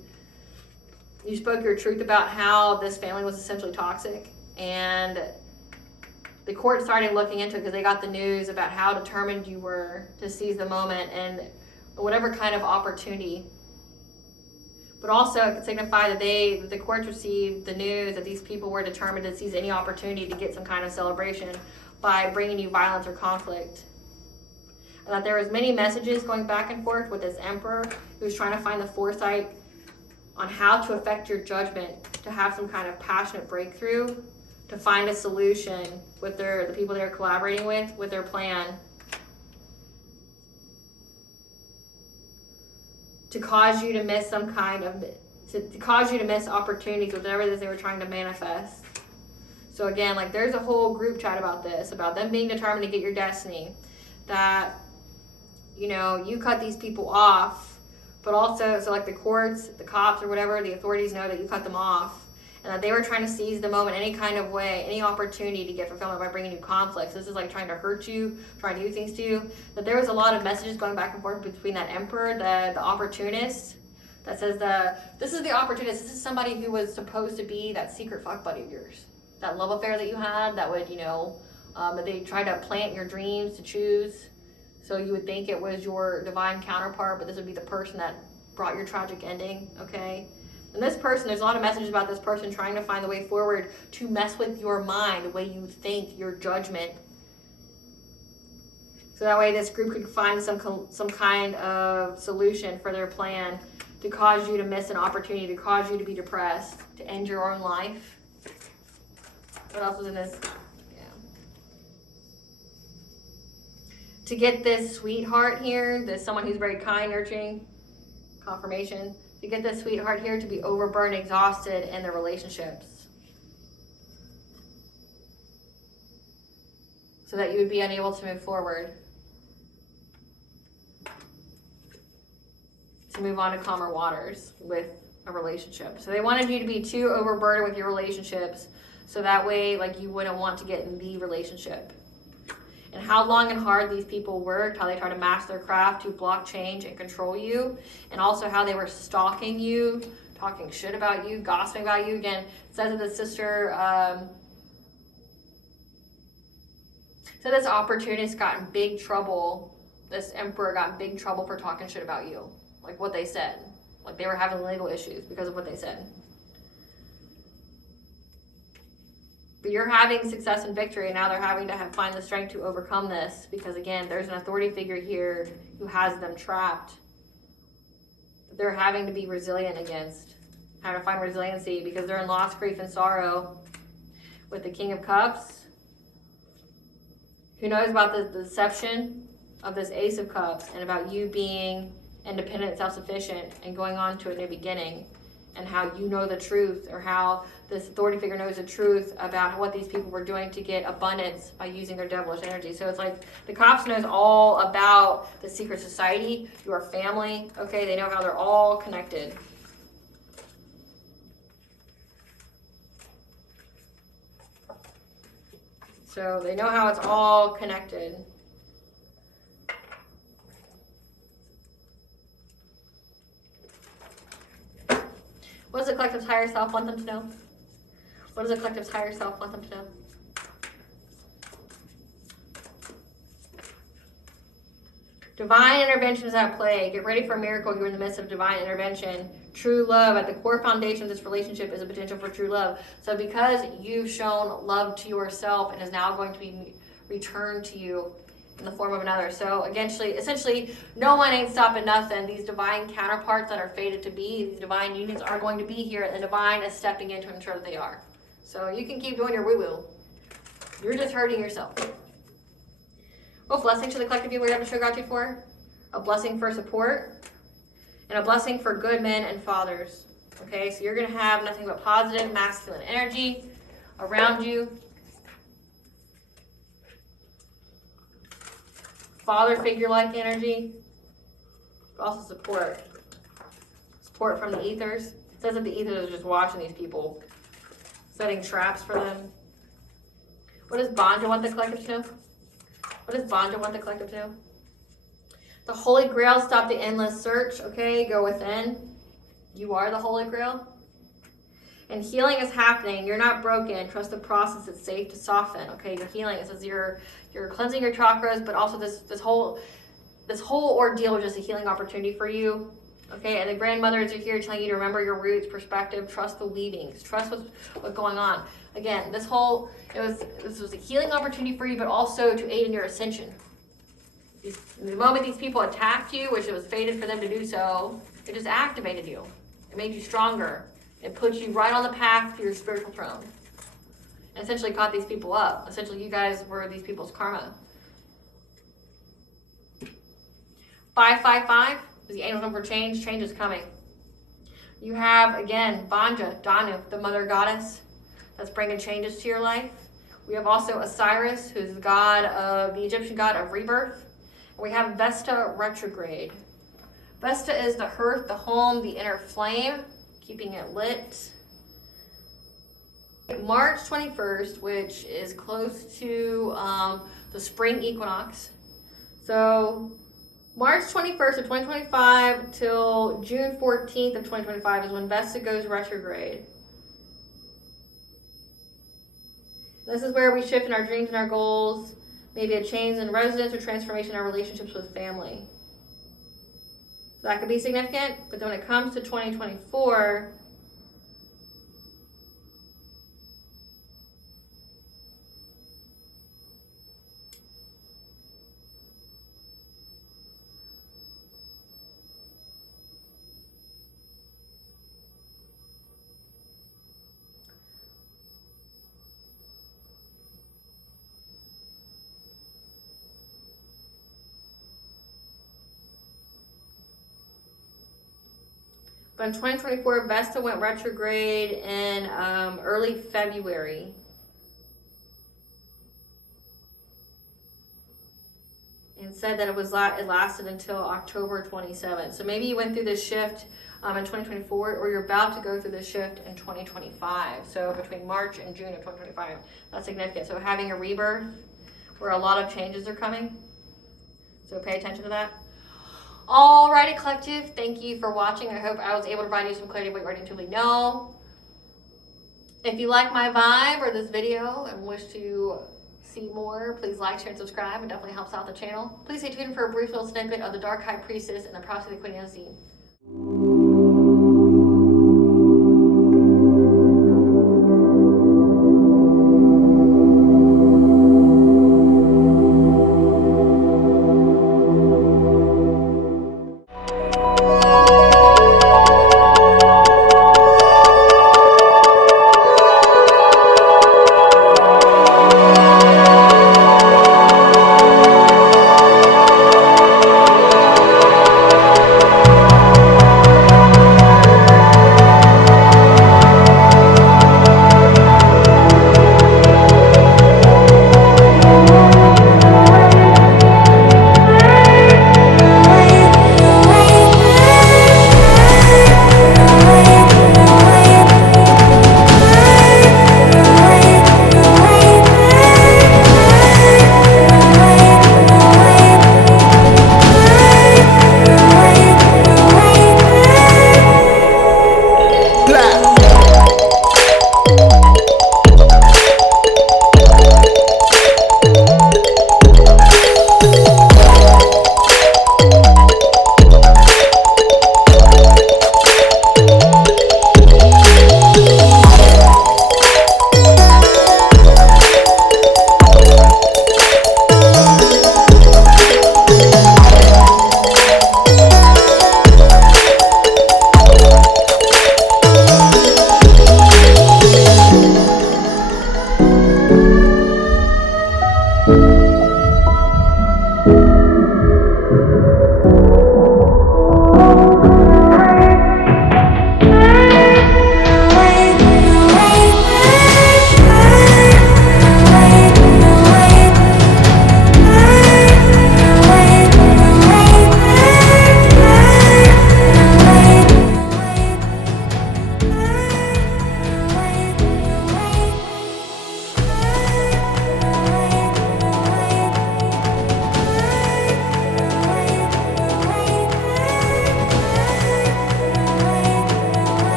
spoke your truth about how this family was essentially toxic. And the court started looking into it because they got the news about how determined you were to seize the moment and whatever kind of opportunity. But also it could signify that the courts received the news that these people were determined to seize any opportunity to get some kind of celebration by bringing you violence or conflict. And that there was many messages going back and forth with this emperor who was trying to find the foresight on how to affect your judgment, to have some kind of passionate breakthrough, to find a solution with the people they were collaborating with their plan, to cause you to miss to cause you to miss opportunities with whatever it is they were trying to manifest. So again, like there's a whole group chat about this, about them being determined to get your destiny, that you cut these people off, but also, so like the courts, the cops or whatever, the authorities know that you cut them off, and that they were trying to seize the moment any kind of way, any opportunity to get fulfillment by bringing you conflicts. This is like trying to hurt you, trying to do things to you. That there was a lot of messages going back and forth between that emperor, the opportunist, that says this is the opportunist. This is somebody who was supposed to be that secret fuck buddy of yours, that love affair that you had, that would that they tried to plant your dreams to choose. So you would think it was your divine counterpart, but this would be the person that brought your tragic ending, okay? And this person, there's a lot of messages about this person trying to find the way forward to mess with your mind, the way you think, your judgment. So that way this group could find some kind of solution for their plan to cause you to miss an opportunity, to cause you to be depressed, to end your own life. What else was in this? To get this sweetheart here, this someone who's very kind, nurturing, confirmation, to get this sweetheart here to be overburdened, exhausted in their relationships. So that you would be unable to move forward. To move on to calmer waters with a relationship. So they wanted you to be too overburdened with your relationships, so that way like you wouldn't want to get in the relationship. And how long and hard these people worked, how they tried to master their craft to block change and control you, and also how they were stalking you, talking shit about you, gossiping about you. Again, it says that the sister, so this opportunist got in big trouble, this emperor got in big trouble for talking shit about you, like what they said. Like they were having legal issues because of what they said. But you're having success and victory, and now they're having to find the strength to overcome this, because again, there's an authority figure here who has them trapped. They're having to be resilient against, having to find resiliency, because they're in loss, grief, and sorrow with the King of Cups. Who knows about the deception of this Ace of Cups, and about you being independent, self-sufficient, and going on to a new beginning, and how you know the truth, or how this authority figure knows the truth about what these people were doing to get abundance by using their devilish energy. So it's like the cops knows all about the secret society, your family, okay? They know how they're all connected. So they know how it's all connected. What does the collective's higher self want them to know? What does the collective's higher self want them to know? Divine intervention is at play. Get ready for a miracle. You're in the midst of divine intervention. True love. At the core foundation of this relationship is a potential for true love. So because you've shown love to yourself, and is now going to be returned to you in the form of another. So essentially, no one ain't stopping nothing. These divine counterparts that are fated to be, these divine unions are going to be here, and the divine is stepping in to ensure that they are. So you can keep doing your woo-woo. You're just hurting yourself. What blessing to the collective you we're able to show gratitude for? A blessing for support and a blessing for good men and fathers. Okay, so you're going to have nothing but positive masculine energy around you. Father figure-like energy, but also support. Support from the ethers. It says that the ethers are just watching these people, setting traps for them. What does Banja want the collective to know? What does Banja want the collective to know? The Holy Grail, stop the endless search, okay? Go within. You are the Holy Grail. And healing is happening. You're not broken. Trust the process. It's safe to soften, okay? You're healing. It says you're cleansing your chakras, but also this whole ordeal is just a healing opportunity for you, okay? And the grandmothers are here telling you to remember your roots, perspective, trust the weavings, trust what's going on. Again, this was a healing opportunity for you, but also to aid in your ascension. The moment these people attacked you, which it was fated for them to do so, it just activated you. It made you stronger. It put you right on the path to your spiritual throne. And essentially caught these people up. Essentially, you guys were these people's karma. 555 is the angel number for change. Change is coming. You have, again, Banja, Danu, the mother goddess, that's bringing changes to your life. We have also Osiris, who's the Egyptian god of rebirth. And we have Vesta retrograde. Vesta is the hearth, the home, the inner flame, keeping it lit. March 21st, which is close to the spring equinox. So March 21st of 2025 till June 14th of 2025 is when Vesta goes retrograde. This is where we shift in our dreams and our goals, maybe a change in residence or transformation in our relationships with family. So that could be significant, but then when it comes to 2024, but in 2024, Vesta went retrograde in early February. And said that it lasted until October 27th. So maybe you went through this shift in 2024, or you're about to go through this shift in 2025. So between March and June of 2025, that's significant. So having a rebirth where a lot of changes are coming. So pay attention to that. Alrighty, collective, thank you for watching. I hope I was able to provide you some clarity of what you already intuitively know. If you like my vibe or this video and wish to see more, please like, share, and subscribe. It definitely helps out the channel. Please stay tuned for a brief little snippet of the Dark High Priestess and the Prophecy of the Queen Unseen.